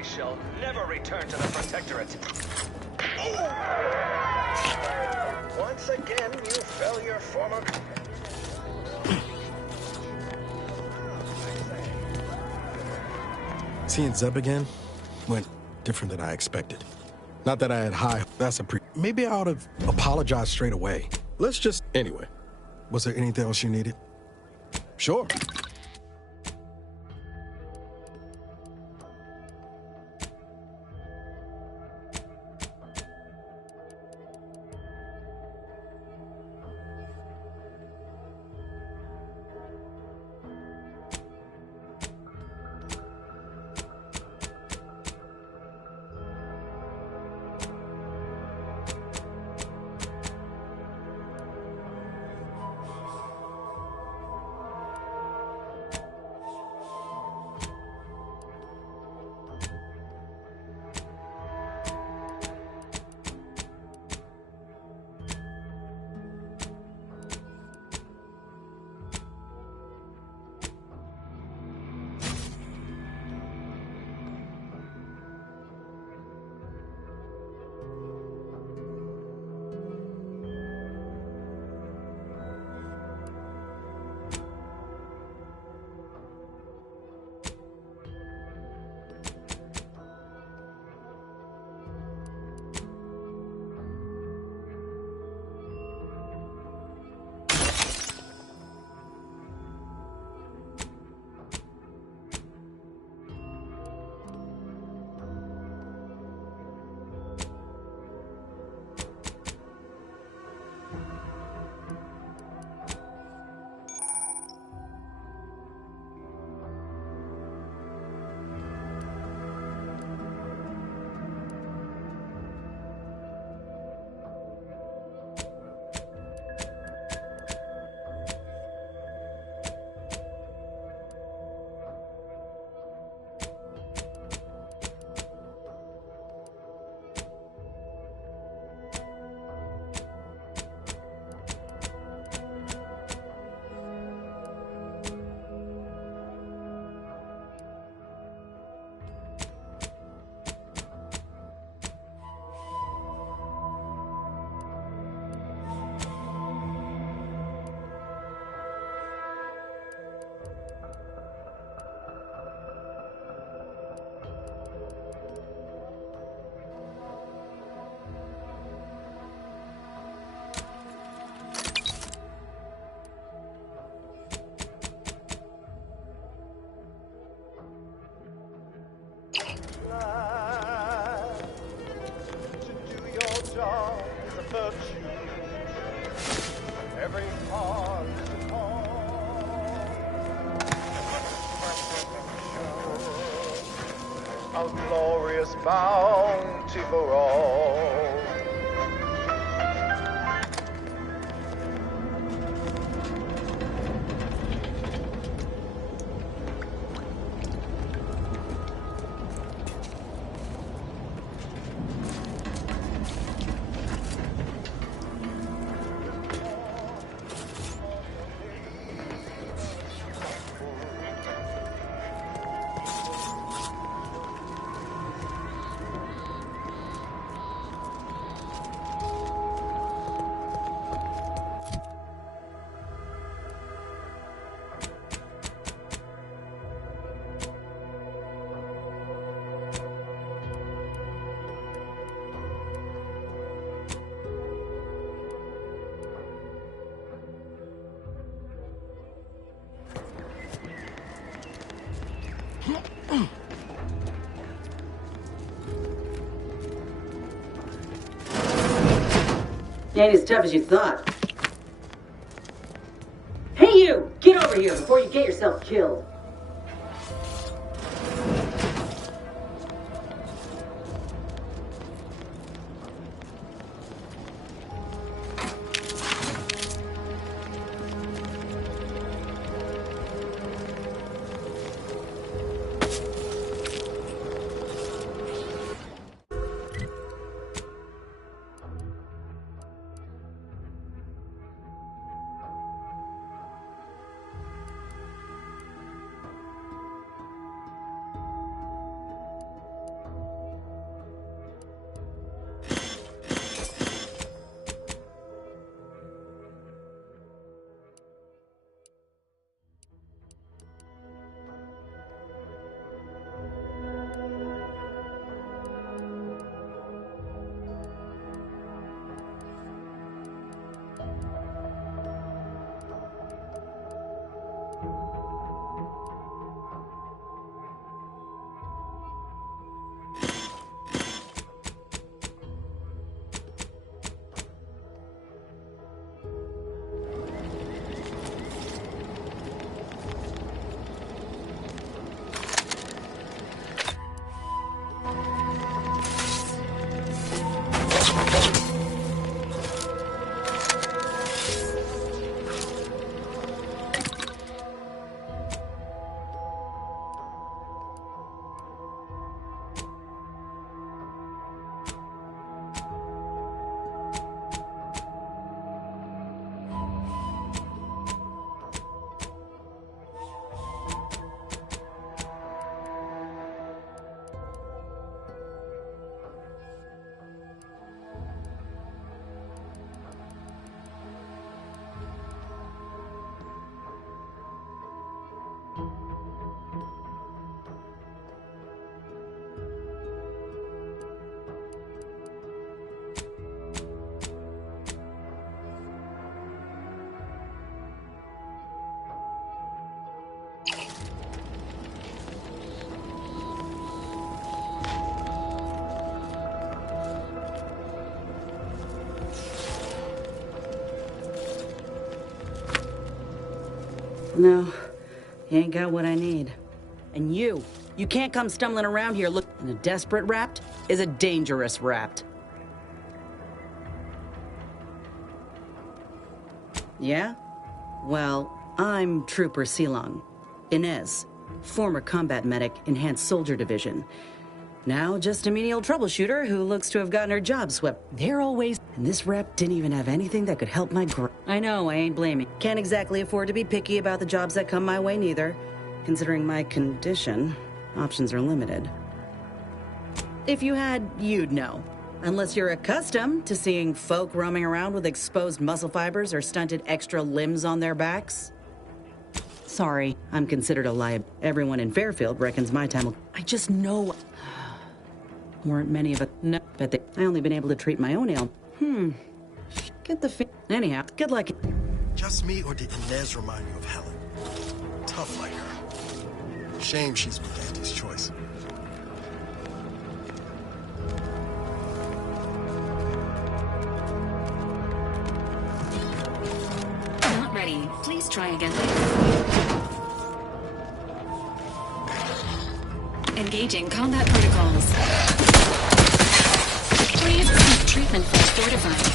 I shall never return to the Protectorate. Once again, you fell your former... Seeing Zeb again went different than I expected. Not that I had high. Maybe I ought to apologize straight away. Let's just. Anyway, was there anything else you needed? Sure. A glorious bounty for all. Ain't as tough as you thought. Hey you! Get over here before you get yourself killed. No, you ain't got what I need. And you can't come stumbling around here looking a desperate rapt is a dangerous rapt. Yeah? Well, I'm Trooper Silong. Inez, former combat medic, Enhanced Soldier Division. Now just a menial troubleshooter who looks to have gotten her job swept. They're always... And this rep didn't even have anything that could help my I know, I ain't blaming. Can't exactly afford to be picky about the jobs that come my way neither. Considering my condition, options are limited. If you had, you'd know. Unless you're accustomed to seeing folk roaming around with exposed muscle fibers or stunted extra limbs on their backs. Sorry, I'm considered a liability. Everyone in Fairfield reckons my time will... I just know... Weren't many of us... No, bet they... I only been able to treat my own ail. Get the... Anyhow, good luck. Just me, or did Inez remind you of Helen? Tough like her. Shame she's with Auntie's choice. Not ready. Please try again later. Engaging combat protocols. Please seek treatment for fortified.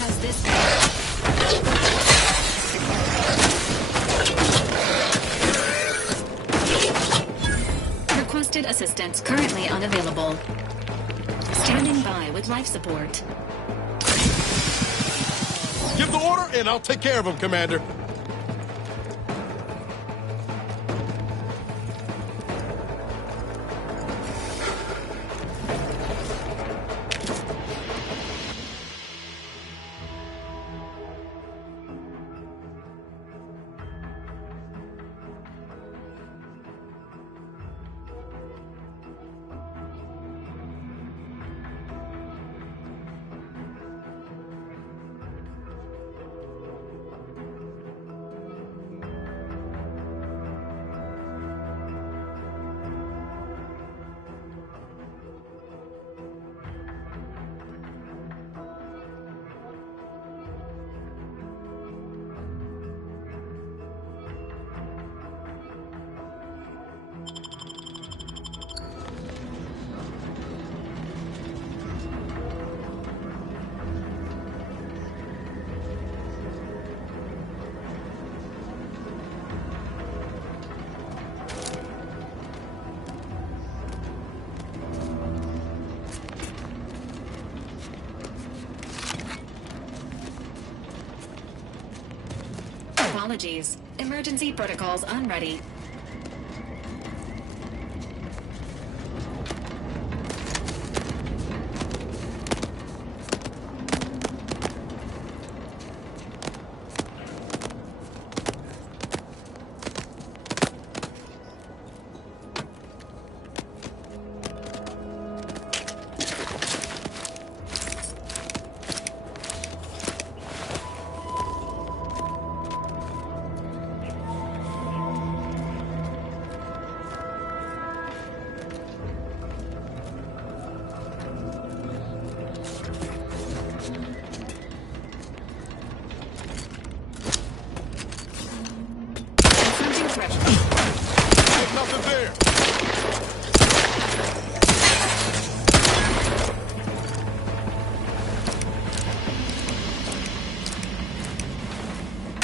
Has this requested assistance currently unavailable. Standing by with life support. Give the order and I'll take care of him, Commander. Apologies. Emergency protocols unready.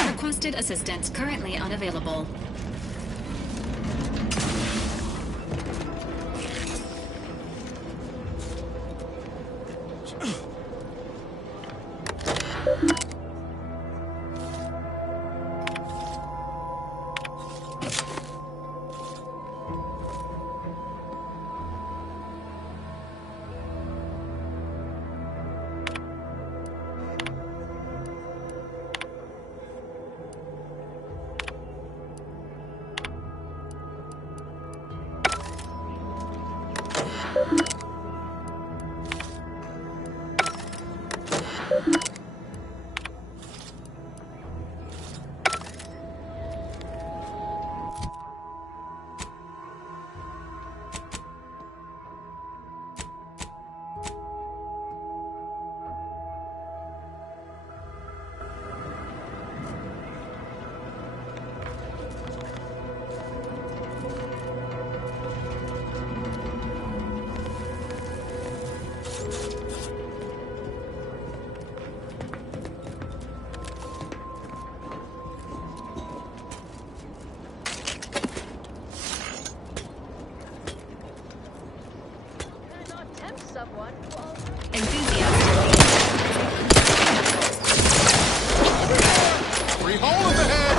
Requested assistance currently unavailable. someone who also Free hole in the head!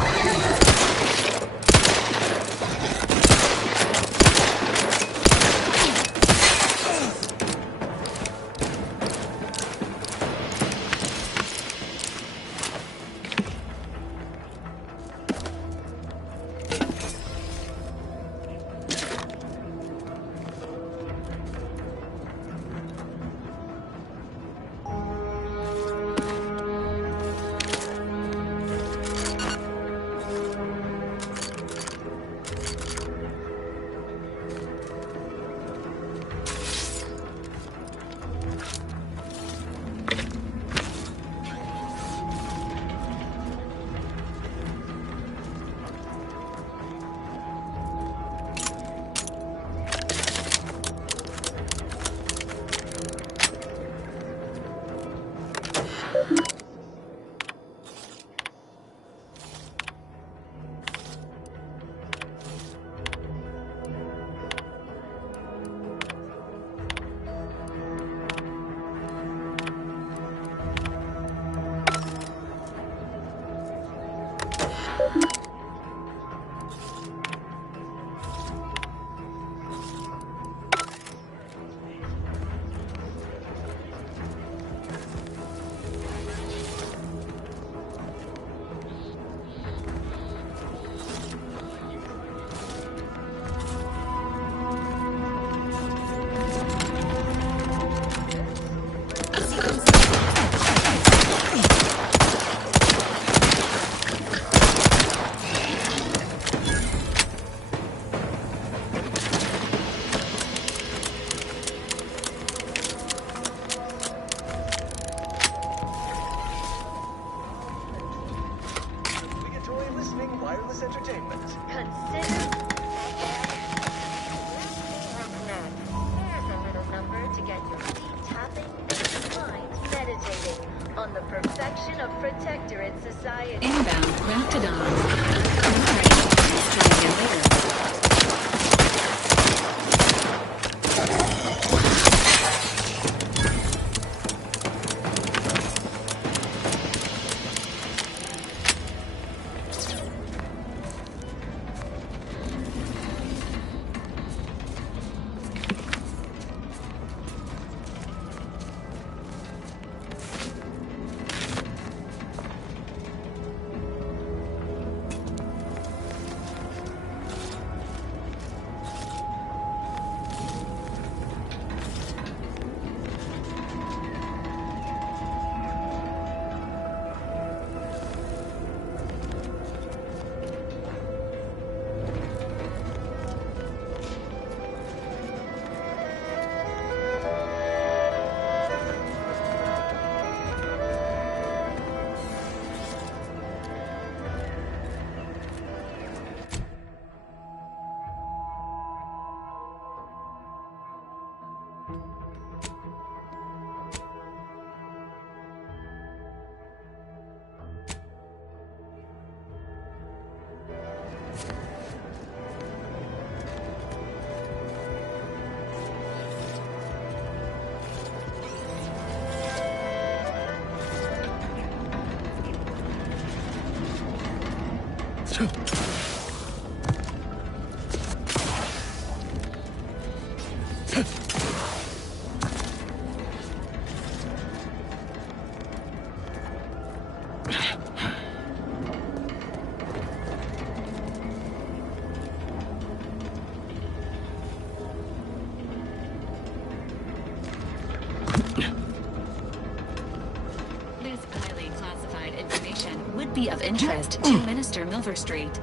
wireless entertainment. Consider... Here's a little number to get your feet tapping and your mind meditating on the perfection of Protectorate society. Inbound Raptidon. Let's try again later. Be of interest to Minister Milver Street.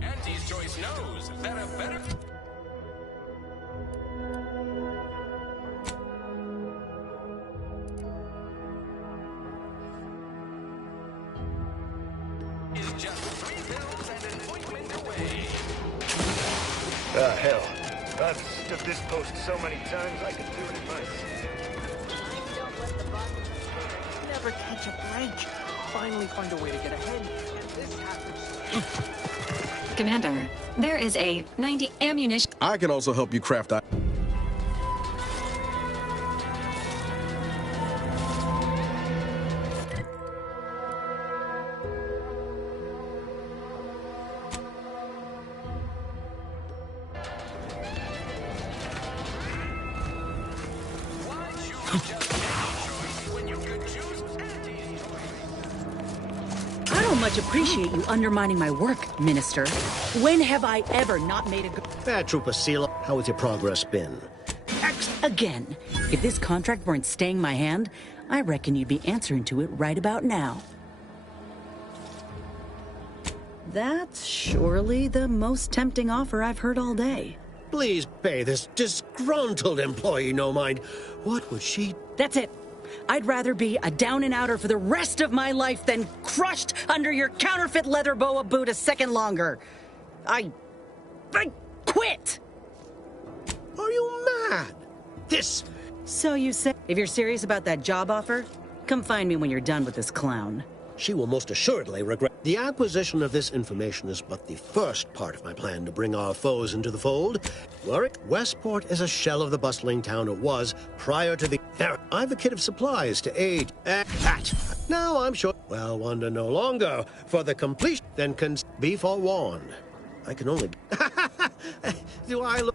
Auntie's Choice knows that a better... is just 3 pills and an ointment away. Ah, hell. I've stood this post so many times, I could do it in my sleep. Never catch a break. Finally find a way to get ahead. And this happens. Commander, there is a 90 ammunition. I can also help you craft that. I don't much appreciate you undermining my work, Minister. When have I ever not made a good... Trooper Seal, how has your progress been? Again, if this contract weren't staying my hand, I reckon you'd be answering to it right about now. That's surely the most tempting offer I've heard all day. Please pay this disgruntled employee no mind. What would she... That's it. I'd rather be a down-and-outer for the rest of my life than crushed under your counterfeit leather boa boot a second longer. I quit! Are you mad? This... So you say... If you're serious about that job offer, come find me when you're done with this clown. She will most assuredly regret... The acquisition of this information is but the first part of my plan to bring our foes into the fold. Worry, Westport is a shell of the bustling town it was prior to the... I've a kit of supplies to aid at that. Now I'm sure... Well, wonder no longer. For the completion, then can be forewarned. I can only... Do I look...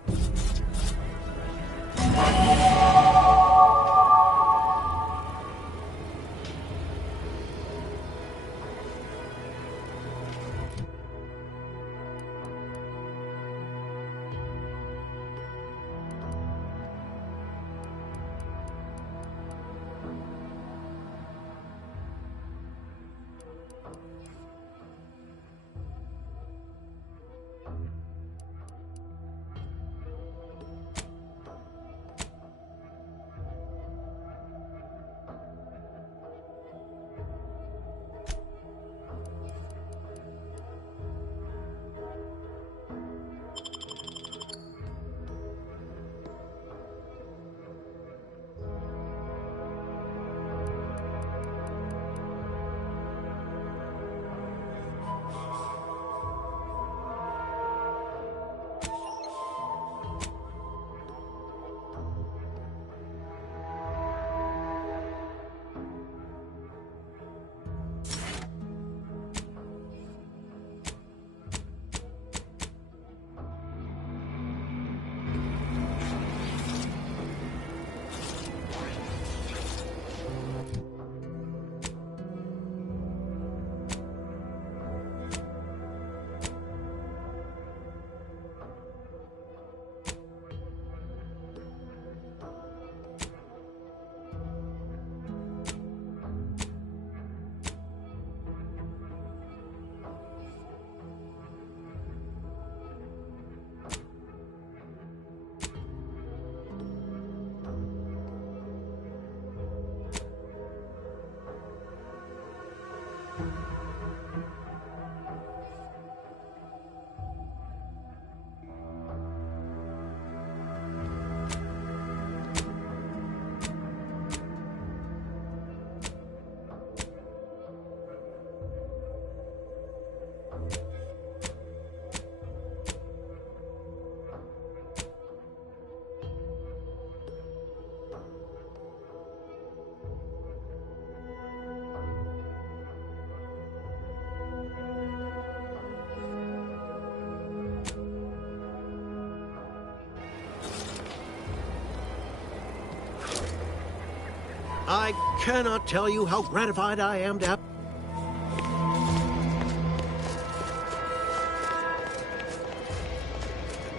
I cannot tell you how gratified I am to have...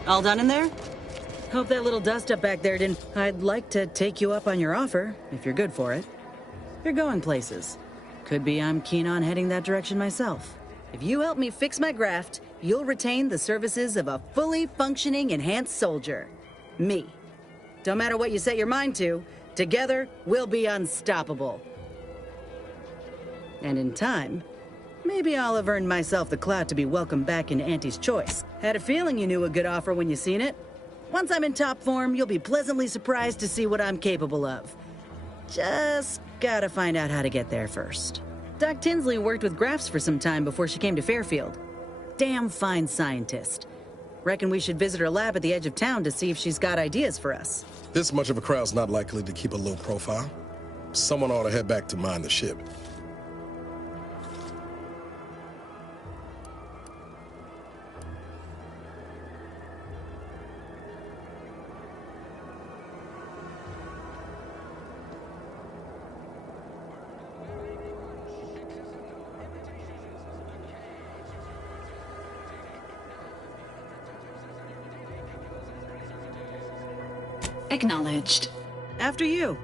All done in there? Hope that little dust-up back there didn't... I'd like to take you up on your offer, if you're good for it. You're going places. Could be I'm keen on heading that direction myself. If you help me fix my graft, you'll retain the services of a fully functioning enhanced soldier. Me. Don't matter what you set your mind to, together we'll be unstoppable. And in time, maybe I'll have earned myself the clout to be welcomed back into Auntie's Choice. Had a feeling you knew a good offer when you seen it. Once I'm in top form, you'll be pleasantly surprised to see what I'm capable of. Just gotta find out how to get there first. Doc Tinsley worked with grafts for some time before she came to Fairfield. Damn fine scientist. Reckon we should visit her lab at the edge of town to see if she's got ideas for us. This much of a crowd's not likely to keep a low profile. Someone ought to head back to mind the ship. Acknowledged. After you.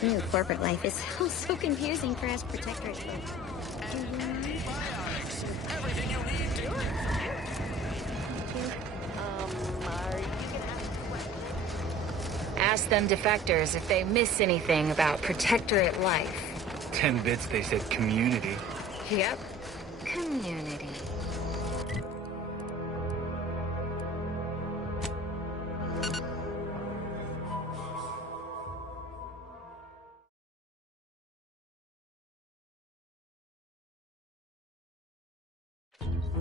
This new corporate life is so confusing for us protectorate folk. Everything you need to... Ask them defectors if they miss anything about protectorate life. 10 bits, they said community. Yep, community.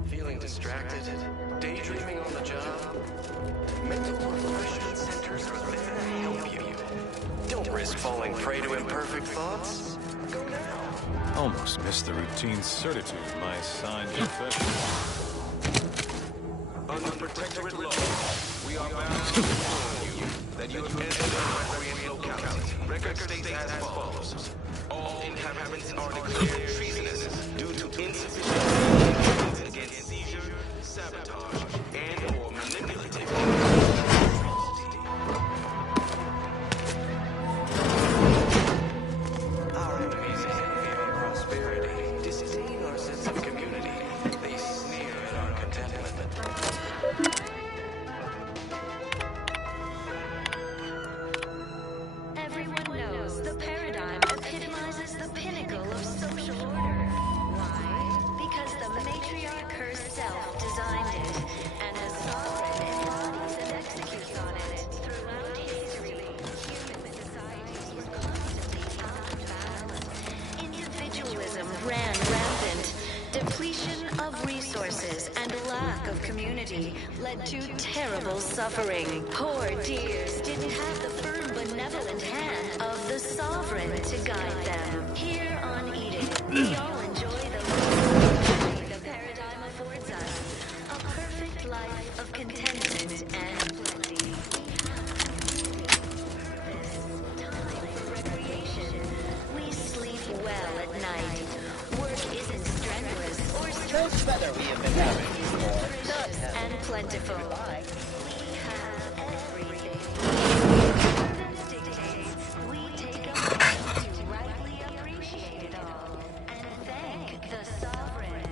Feeling distracted? Daydreaming on the job? Mental refreshment centers are there to help you. Don't risk falling prey to imperfect thoughts. Go now. Almost missed the routine certitude of my assigned profession. Under protectorate law, we are bound to warn you that you have entered a recreant locality. Record states as follows. All inhabitants are declared treasonous due to insufficient against seizure, sabotage, and/or manipulative. Our enemies envy our prosperity, disdain our sense of community. They sneer at our contentment. Everyone knows the paradigm epitomizes the pinnacle of social order. Why? Because the matriarch herself designed it, and the sovereign embodies and executes on it. Throughout history, human societies were constantly out of balance. Individualism ran rampant. Depletion of resources and lack of community led to terrible suffering. Poor dears didn't have the firm, benevolent hand of the sovereign to guide them. Here on Eden, we all enjoy the luxury the paradigm affords us. A perfect life of contentment and plenty. Time for recreation. We sleep well at night. Work isn't strenuous or stressful. Better we have been having more. And plentiful. We have everything. Dictates we take a moment to rightly appreciate it all and thank the sovereign.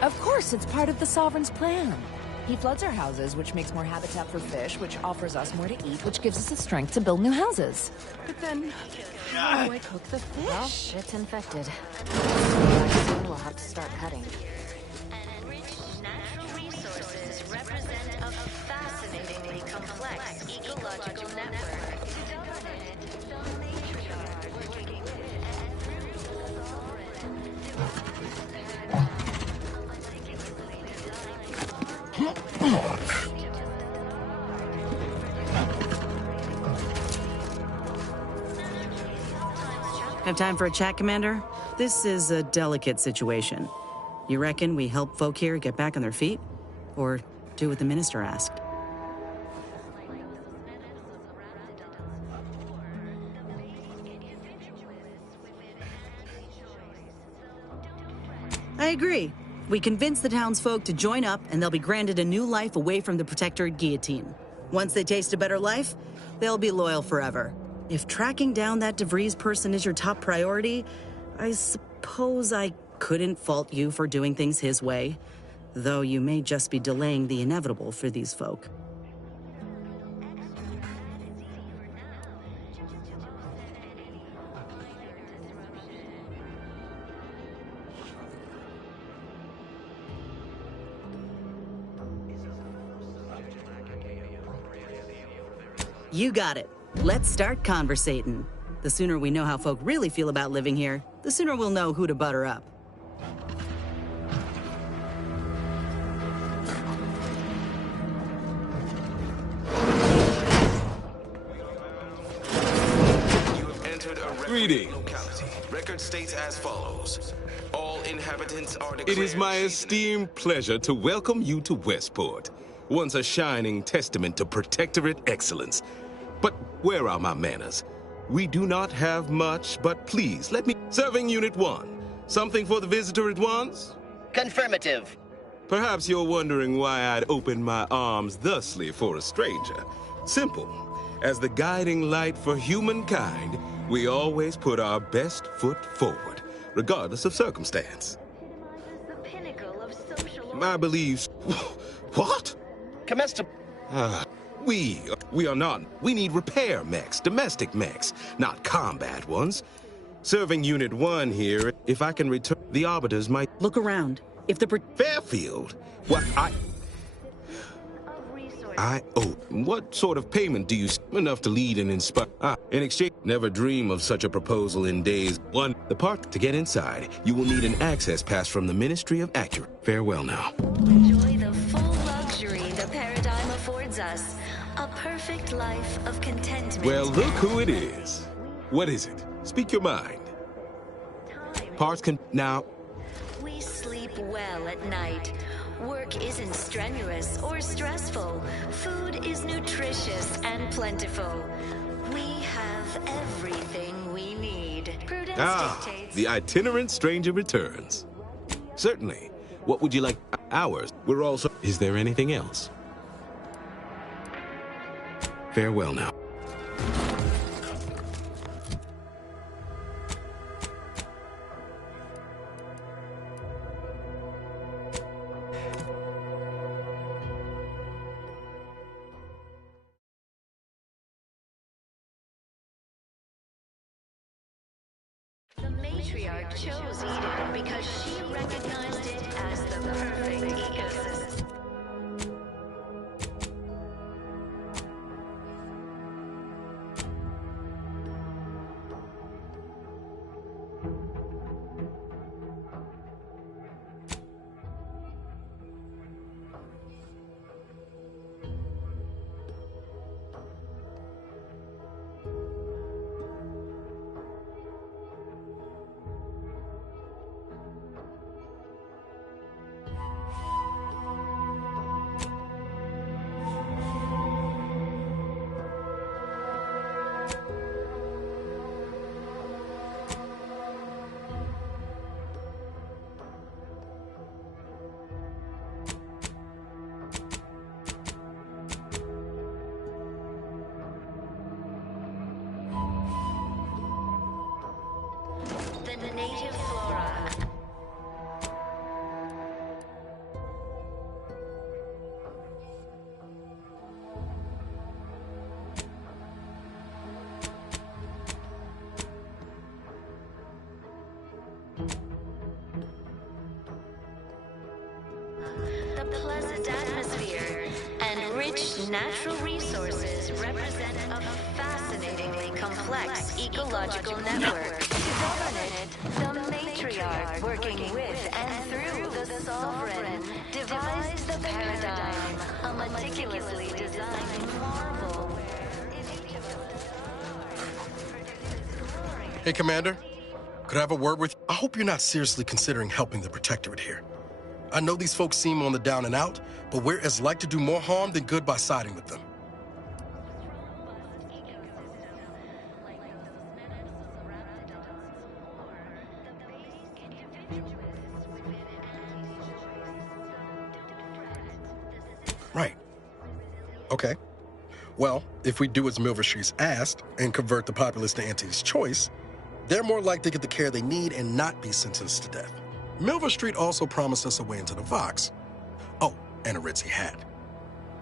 Of course, it's part of the Sovereign's plan. He floods our houses, which makes more habitat for fish, which offers us more to eat, which gives us the strength to build new houses. But then, how do I cook the fish? Well, shit's infected. Soon we'll have to start cutting. Enriched natural resources represent a fascinatingly complex ecological network. To dominate the matriarch working with and through the sovereign. Have time for a chat, Commander? This is a delicate situation. You reckon we help folk here get back on their feet? Or do what the minister asked? I agree. We convince the townsfolk to join up, and they'll be granted a new life away from the protectorate guillotine. Once they taste a better life, they'll be loyal forever. If tracking down that DeVries person is your top priority, I suppose I couldn't fault you for doing things his way, though you may just be delaying the inevitable for these folk. You got it. Let's start conversating. The sooner we know how folk really feel about living here, the sooner we'll know who to butter up. Greeting. Record states as follows. All inhabitants are declared... It is my esteemed pleasure to welcome you to Westport. once a shining testament to Protectorate excellence. But where are my manners? We do not have much, but please let me... Serving Unit 1. Something for the visitor at once? Confirmative. Perhaps you're wondering why I'd open my arms thusly for a stranger. Simple. As the guiding light for humankind, we always put our best foot forward, regardless of circumstance. The pinnacle of social... My beliefs... What? Comestible. We are not. We need repair mechs, domestic mechs, not combat ones. Serving Unit 1 here, if I can return, the Arbiters might... Look around. If the... Fairfield? What, I owe. What sort of payment do you... Enough to lead and inspire... in exchange... Never dream of such a proposal in days... One, the part to get inside, you will need an access pass from the Ministry of Accurate. Farewell now. Enjoy the full luxury the paradigm affords us. A perfect life of contentment. Well, look who it is. What is it? Speak your mind. Parts can... Now... We sleep well at night. Work isn't strenuous or stressful. Food is nutritious and plentiful. We have everything we need. Prudence dictates... The itinerant stranger returns. Certainly. What would you like? Ours. We're also... Is there anything else? Farewell now. The matriarch chose Eden because she recognized it as the perfect ecosystem. The native flora. The pleasant atmosphere and rich natural resources represent a fascinatingly complex ecological network. To govern it, the matriarch, working with and through the sovereign, devised the paradigm, a meticulously designed marvel. Hey, Commander. Could I have a word with you? I hope you're not seriously considering helping the Protectorate here. I know these folks seem on the down and out, but we're as like to do more harm than good by siding with them. Right. Okay. Well, if we do as Milverstreet's asked and convert the populace to Auntie's choice, they're more likely to get the care they need and not be sentenced to death. Milverstreet also promised us a way into the Vox. Oh, and a ritzy hat.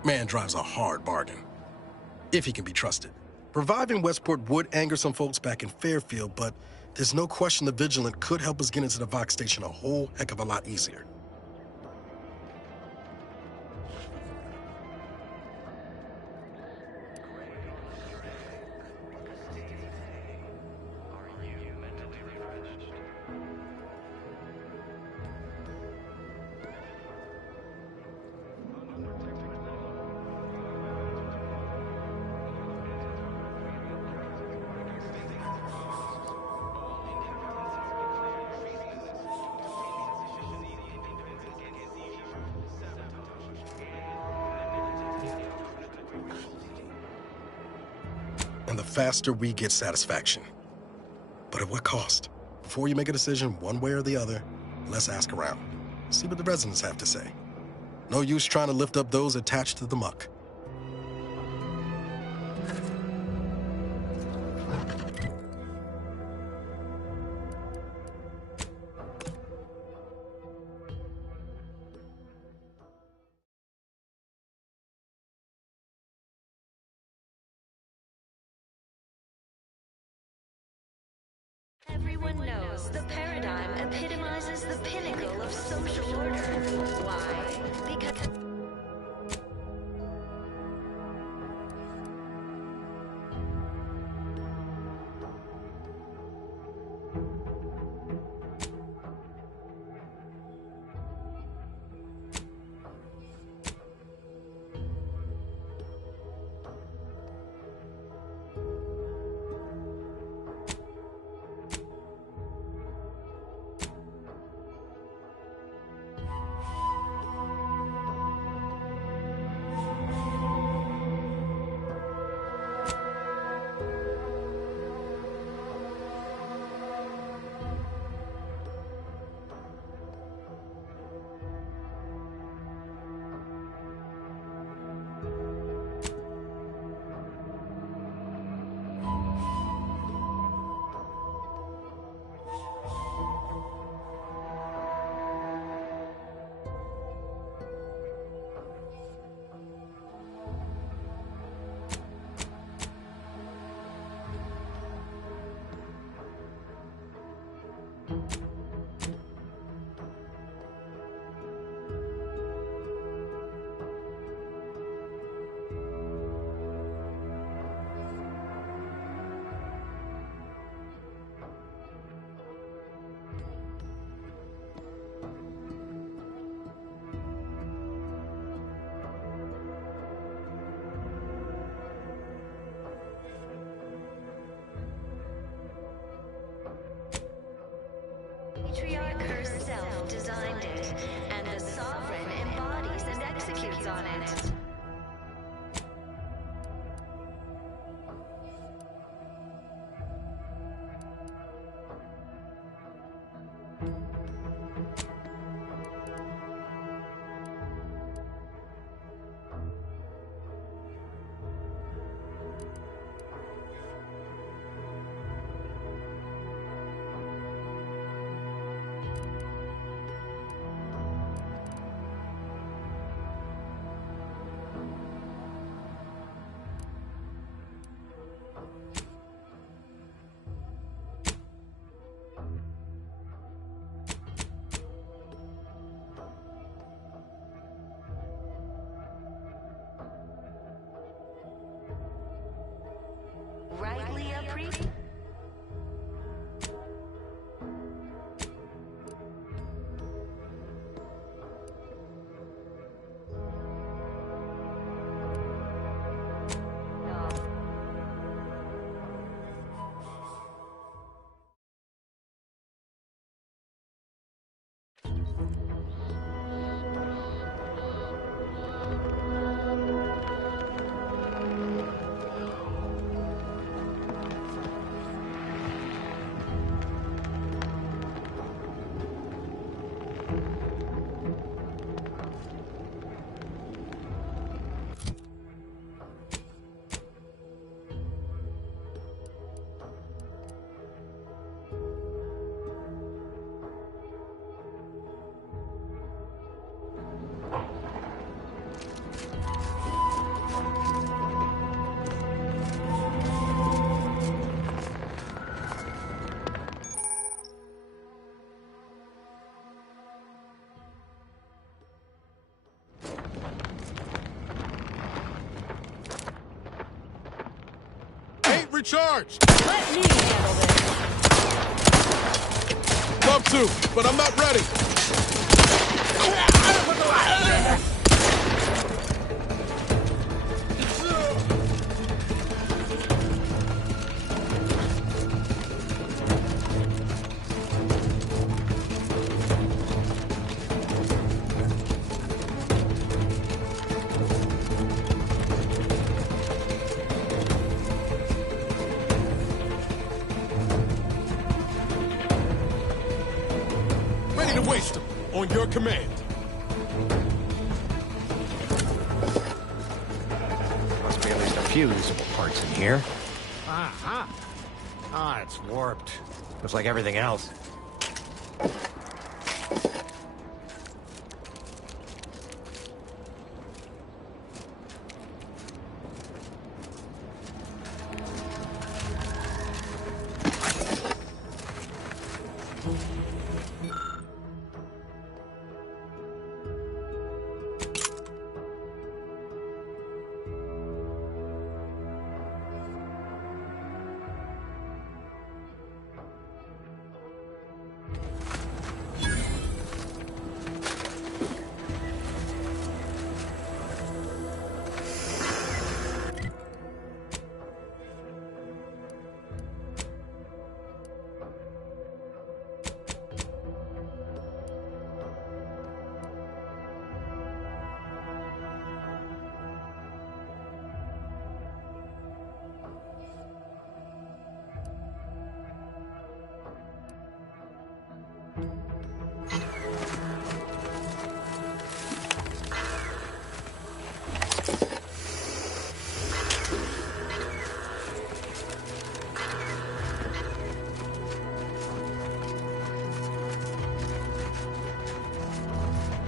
Man drives a hard bargain, if he can be trusted. Reviving Westport would anger some folks back in Fairfield, but there's no question the Vigilant could help us get into the Vox station a whole heck of a lot easier. faster we get satisfaction. But at what cost? Before you make a decision one way or the other, let's ask around. See what the residents have to say. No use trying to lift up those attached to the muck. Everyone knows the paradigm epitomizes the pinnacle of social order. Why? Because... Patriarch herself designed it, and the sovereign embodies and executes on it. Rightly appreciated. Recharged! Let me handle this. Love to, but I'm not ready. waste them. On your command. Must be at least a few usable parts in here. Aha! Ah, it's warped. Looks like everything else.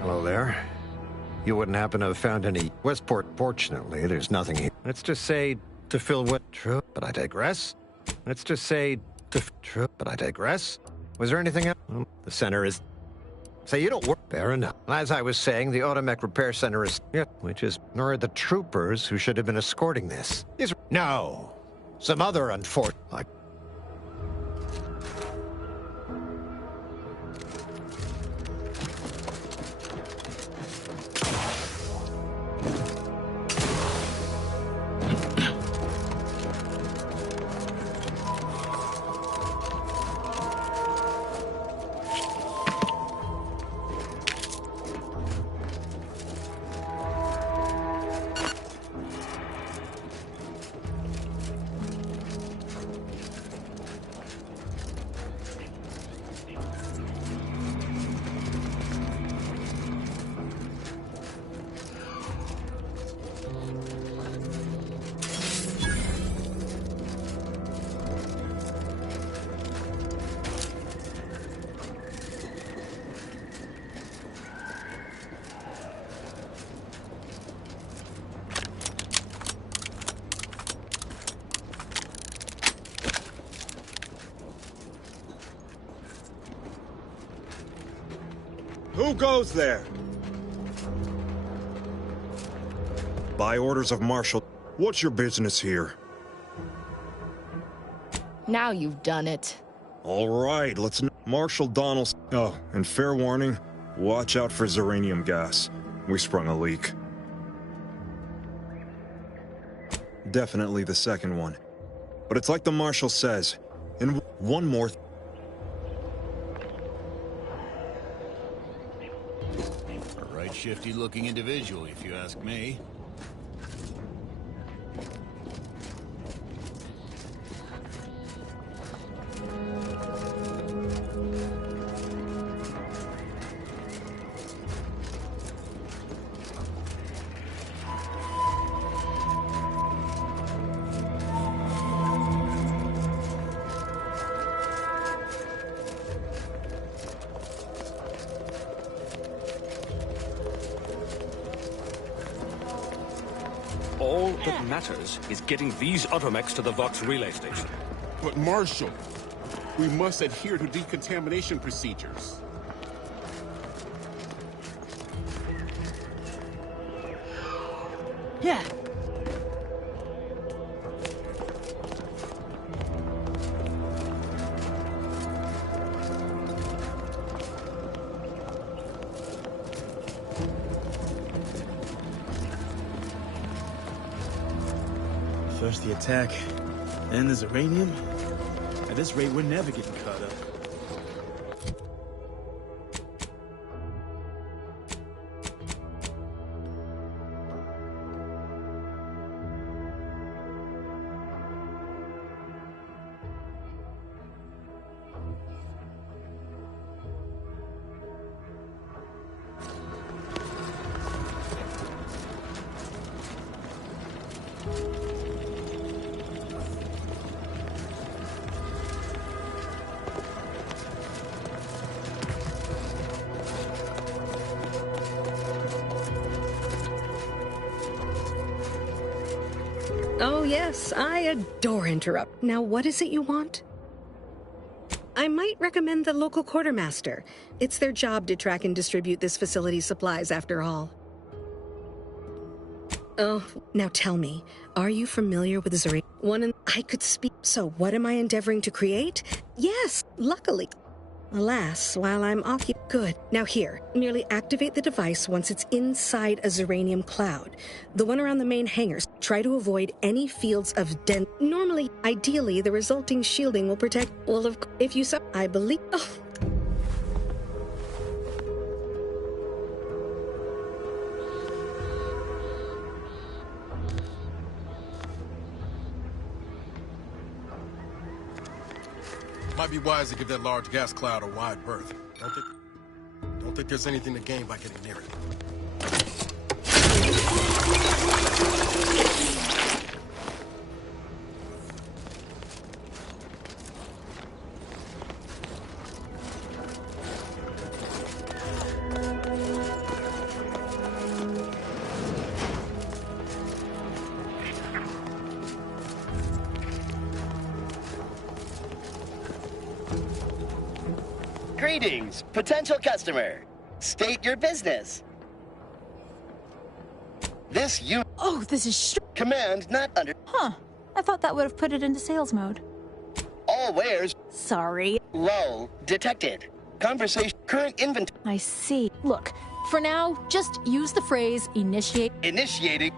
Hello there. You wouldn't happen to have found any Westport. Fortunately, there's nothing here. Let's just say to fill what? True, but I digress. Let's just say to true, but I digress. Was there anything else? Well, the center is. Say you don't work. Fair enough. As I was saying, the Automech Repair Center is. Yeah, which is. Nor the troopers who should have been escorting this. No. Some other unfortunate. Like. Who goes there? By orders of Marshal. What's your business here? Now you've done it. All right, let's... Marshal Donaldson. Oh, and fair warning, watch out for xeranium gas. We sprung a leak. Definitely the second one. But it's like the Marshal says. And one more... Shifty-looking individual, if you ask me. All that matters is getting these automechs to the Vox relay station. But Marshal, we must adhere to decontamination procedures. Yeah. First the attack, then the xeranium. At this rate, we're never getting caught up. yes, I adore interrupt. Now, what is it you want? I might recommend the local quartermaster. It's their job to track and distribute this facility's supplies, after all. Oh, now tell me, are you familiar with Zuri? I could speak. So what am I endeavoring to create? Yes, luckily. Alas, while I'm occupied. Good. Now here, merely activate the device once it's inside a Zeranium cloud. The one around the main hangars. Try to avoid any fields of dense. Normally, ideally, the resulting shielding will protect. Well, if you saw, I believe. Oh. Might be wise to give that large gas cloud a wide berth. Don't think there's anything to gain by getting near it. Greetings, potential customer. State your business. This is command not under. Huh. I thought that would have put it into sales mode. All wares. Sorry. Lull detected. Conversation. Current inventory. I see. Look, for now, just use the phrase initiate. Initiating.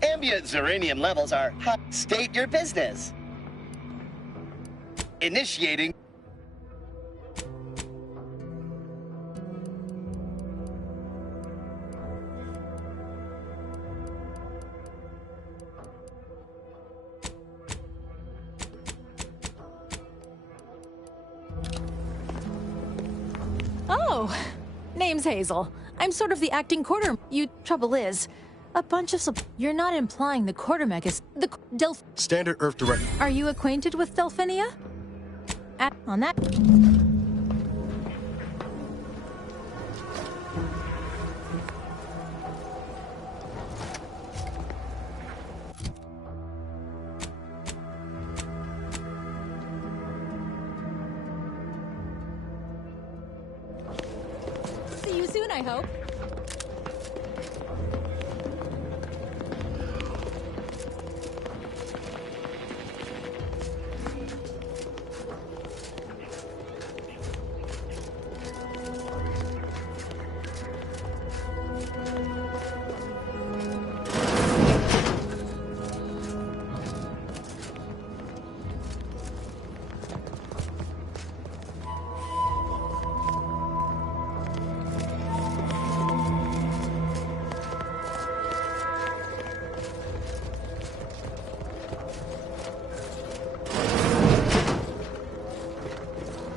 Ambient Zeranium levels are high. State your business. Initiating. Oh, name's Hazel. I'm sort of the acting quarter. Trouble is, a bunch of You're not implying the quartermech is the Standard Earth Direct. Are you acquainted with Delphinia? On that. I hope.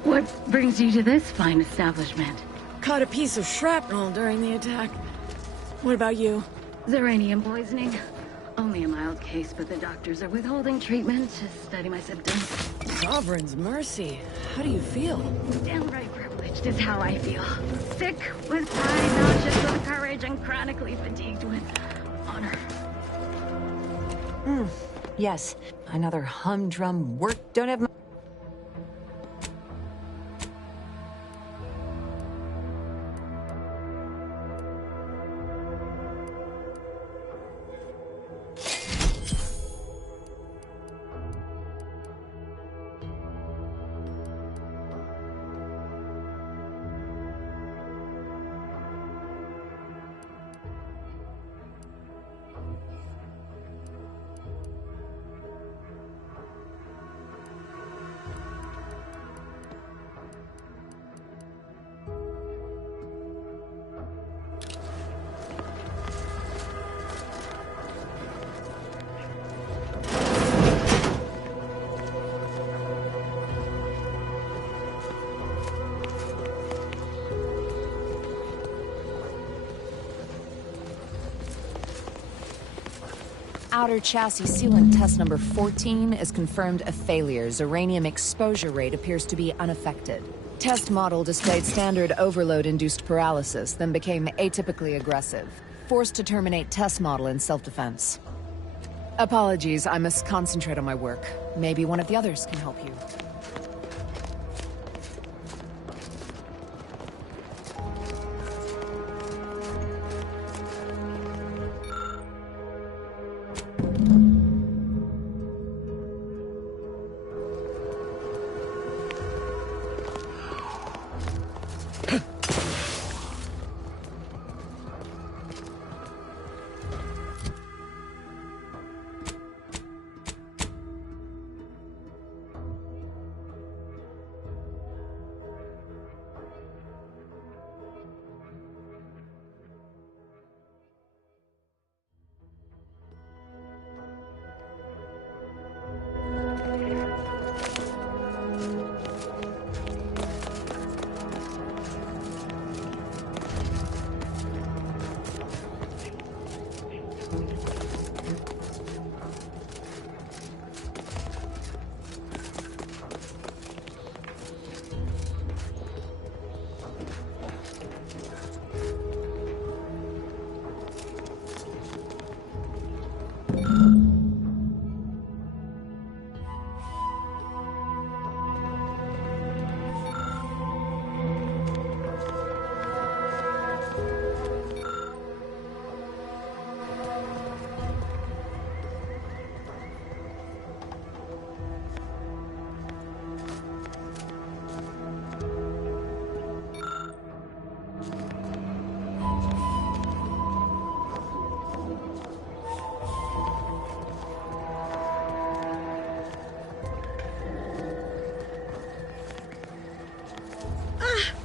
What brings you to this fine establishment? Caught a piece of shrapnel during the attack. What about you? Xeranium poisoning. Only a mild case, but the doctors are withholding treatment to study my symptoms. Sovereign's mercy. How do you feel? Downright privileged is how I feel. Sick with pride, nauseous with courage, and chronically fatigued with honor. Yes. Another humdrum work. Don't have my... Outer chassis sealant test number 14 is confirmed a failure. Xeranium exposure rate appears to be unaffected. Test model displayed standard overload-induced paralysis, then became atypically aggressive. Forced to terminate test model in self-defense. Apologies, I must concentrate on my work. Maybe one of the others can help you.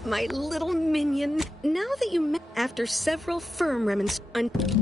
My little minion. Now that you met after several firm remonstrances.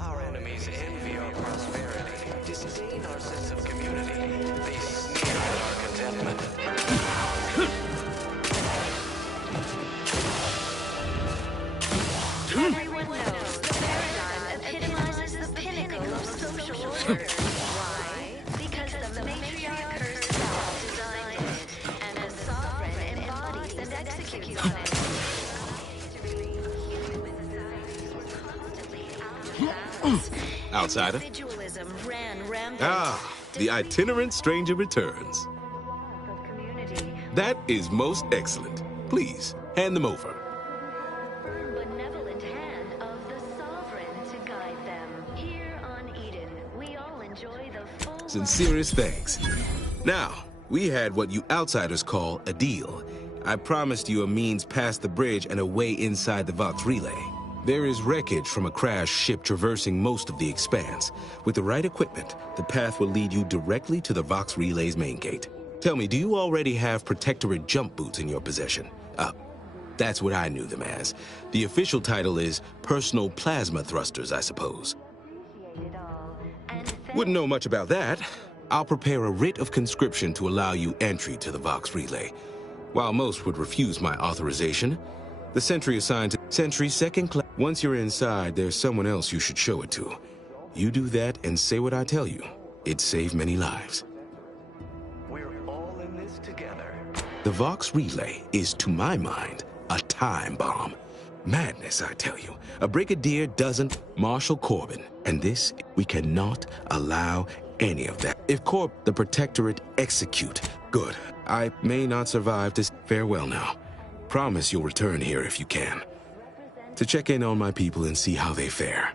Our enemies envy our prosperity, disdain our sense of community. They sneer at our contentment. Everyone knows the paradigm epitomizes the pinnacle of social order. Why? Because the matriarch herself designed it, and the sovereign embodies and executes on it. Outsider? Individualism ran rampant. Ah, the itinerant stranger returns. That is most excellent. Please, hand them over. Benevolent hand of the sovereign to guide them. Here on Eden, we all enjoy the full... Sincerest thanks. Now, we had what you outsiders call a deal. I promised you a means past the bridge and a way inside the Vox relay. There is wreckage from a crashed ship traversing most of the expanse. With the right equipment, the path will lead you directly to the Vox relay's main gate. Tell me, do you already have Protectorate jump boots in your possession? That's what I knew them as. The official title is Personal Plasma Thrusters, I suppose. Wouldn't know much about that. I'll prepare a writ of conscription to allow you entry to the Vox relay. While most would refuse my authorization, the sentry assigned to Sentry second class. Once you're inside, there's someone else you should show it to. You do that and say what I tell you. It'd save many lives. We're all in this together. The Vox relay is, to my mind, a time bomb. Madness, I tell you. A brigadier doesn't... Marshal Corbin. And this, we cannot allow any of that. If the Protectorate execute, good. I may not survive to... Farewell now. Promise you'll return here if you can. To check in on my people and see how they fare.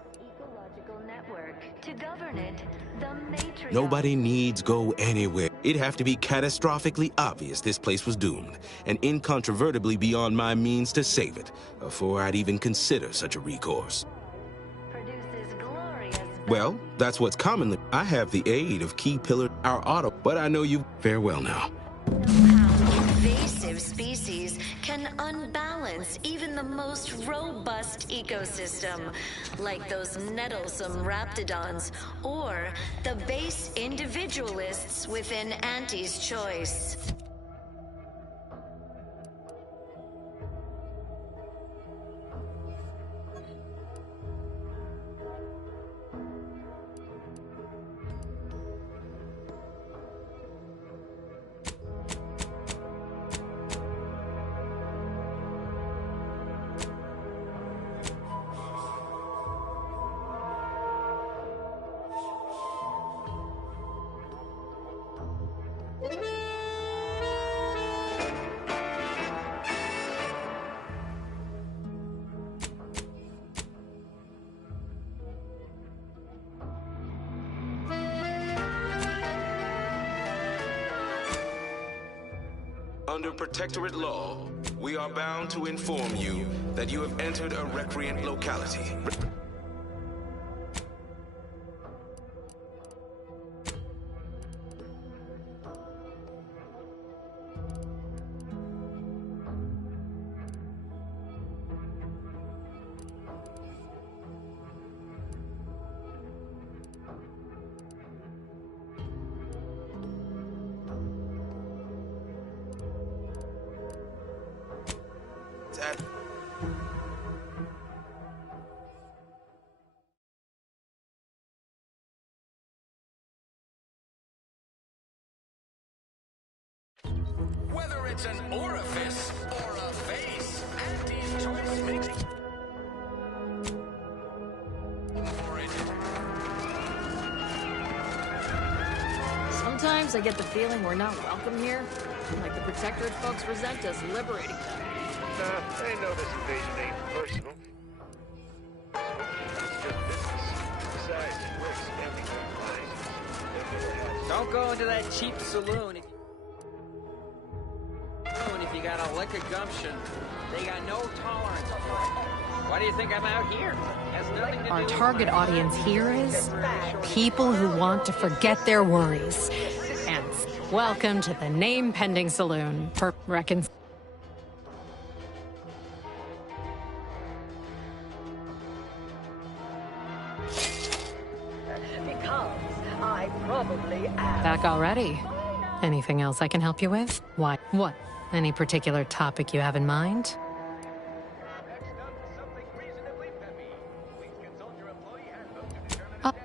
To govern it, the matriarch... Nobody needs go anywhere. It'd have to be catastrophically obvious this place was doomed, and incontrovertibly beyond my means to save it, before I'd even consider such a recourse. Well, that's what's commonly... I have the aid of key pillar, our auto, but I know you... Farewell now. Invasive species can unbalance even the most robust ecosystem, like those nettlesome raptidons, or the base individualists within Auntie's choice. Under Protectorate law, we are bound to inform you that you have entered a recreant locality. Whether it's an orifice or a face, Auntie's Choice makes for it. Sometimes I get the feeling we're not welcome here. Like the Protectorate folks resent us liberating them. Nah, I know this invasion ain't personal. It's just business. Besides, we're expanding our horizons. Don't go into that cheap saloon if you got a lick of gumption. They got no tolerance for it. Why do you think I'm out here? Has nothing to do Our with target my audience here is people who want to forget their worries. And welcome to the name-pending saloon for reckons. Because I probably am. Back already? Anything else I can help you with? Why? What? Any particular topic you have in mind?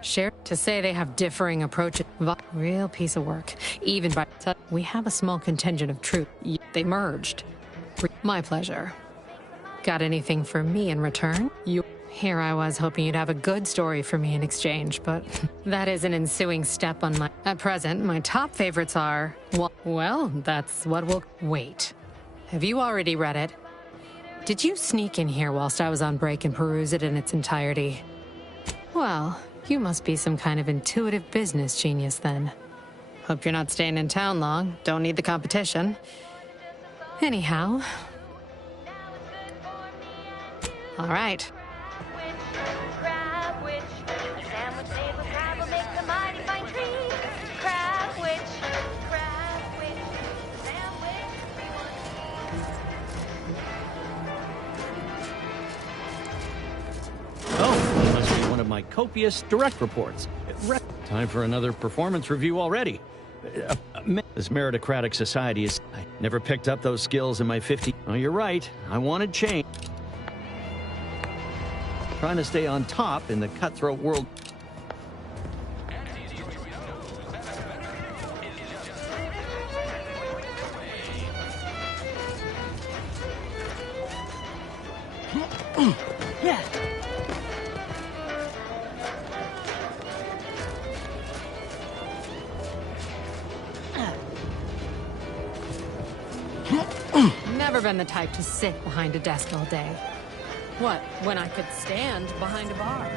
Share to say they have differing approaches. Real piece of work. Even by we have a small contingent of troops. They merged. My pleasure. Got anything for me in return? Here I was hoping you'd have a good story for me in exchange, but that is an ensuing step on my... At present, my top favorites are... Well, that's what we'll... Wait. Have you already read it? Did you sneak in here whilst I was on break and peruse it in its entirety? Well, you must be some kind of intuitive business genius then. Hope you're not staying in town long. Don't need the competition. Anyhow... All right. Oh, it must be one of my copious direct reports. Time for another performance review already. This meritocratic society is... I never picked up those skills in my 50... Oh, you're right. I wanted change. Trying to stay on top in the cutthroat world. Yeah. Never been the type to sit behind a desk all day. What, when I could stand behind a bar?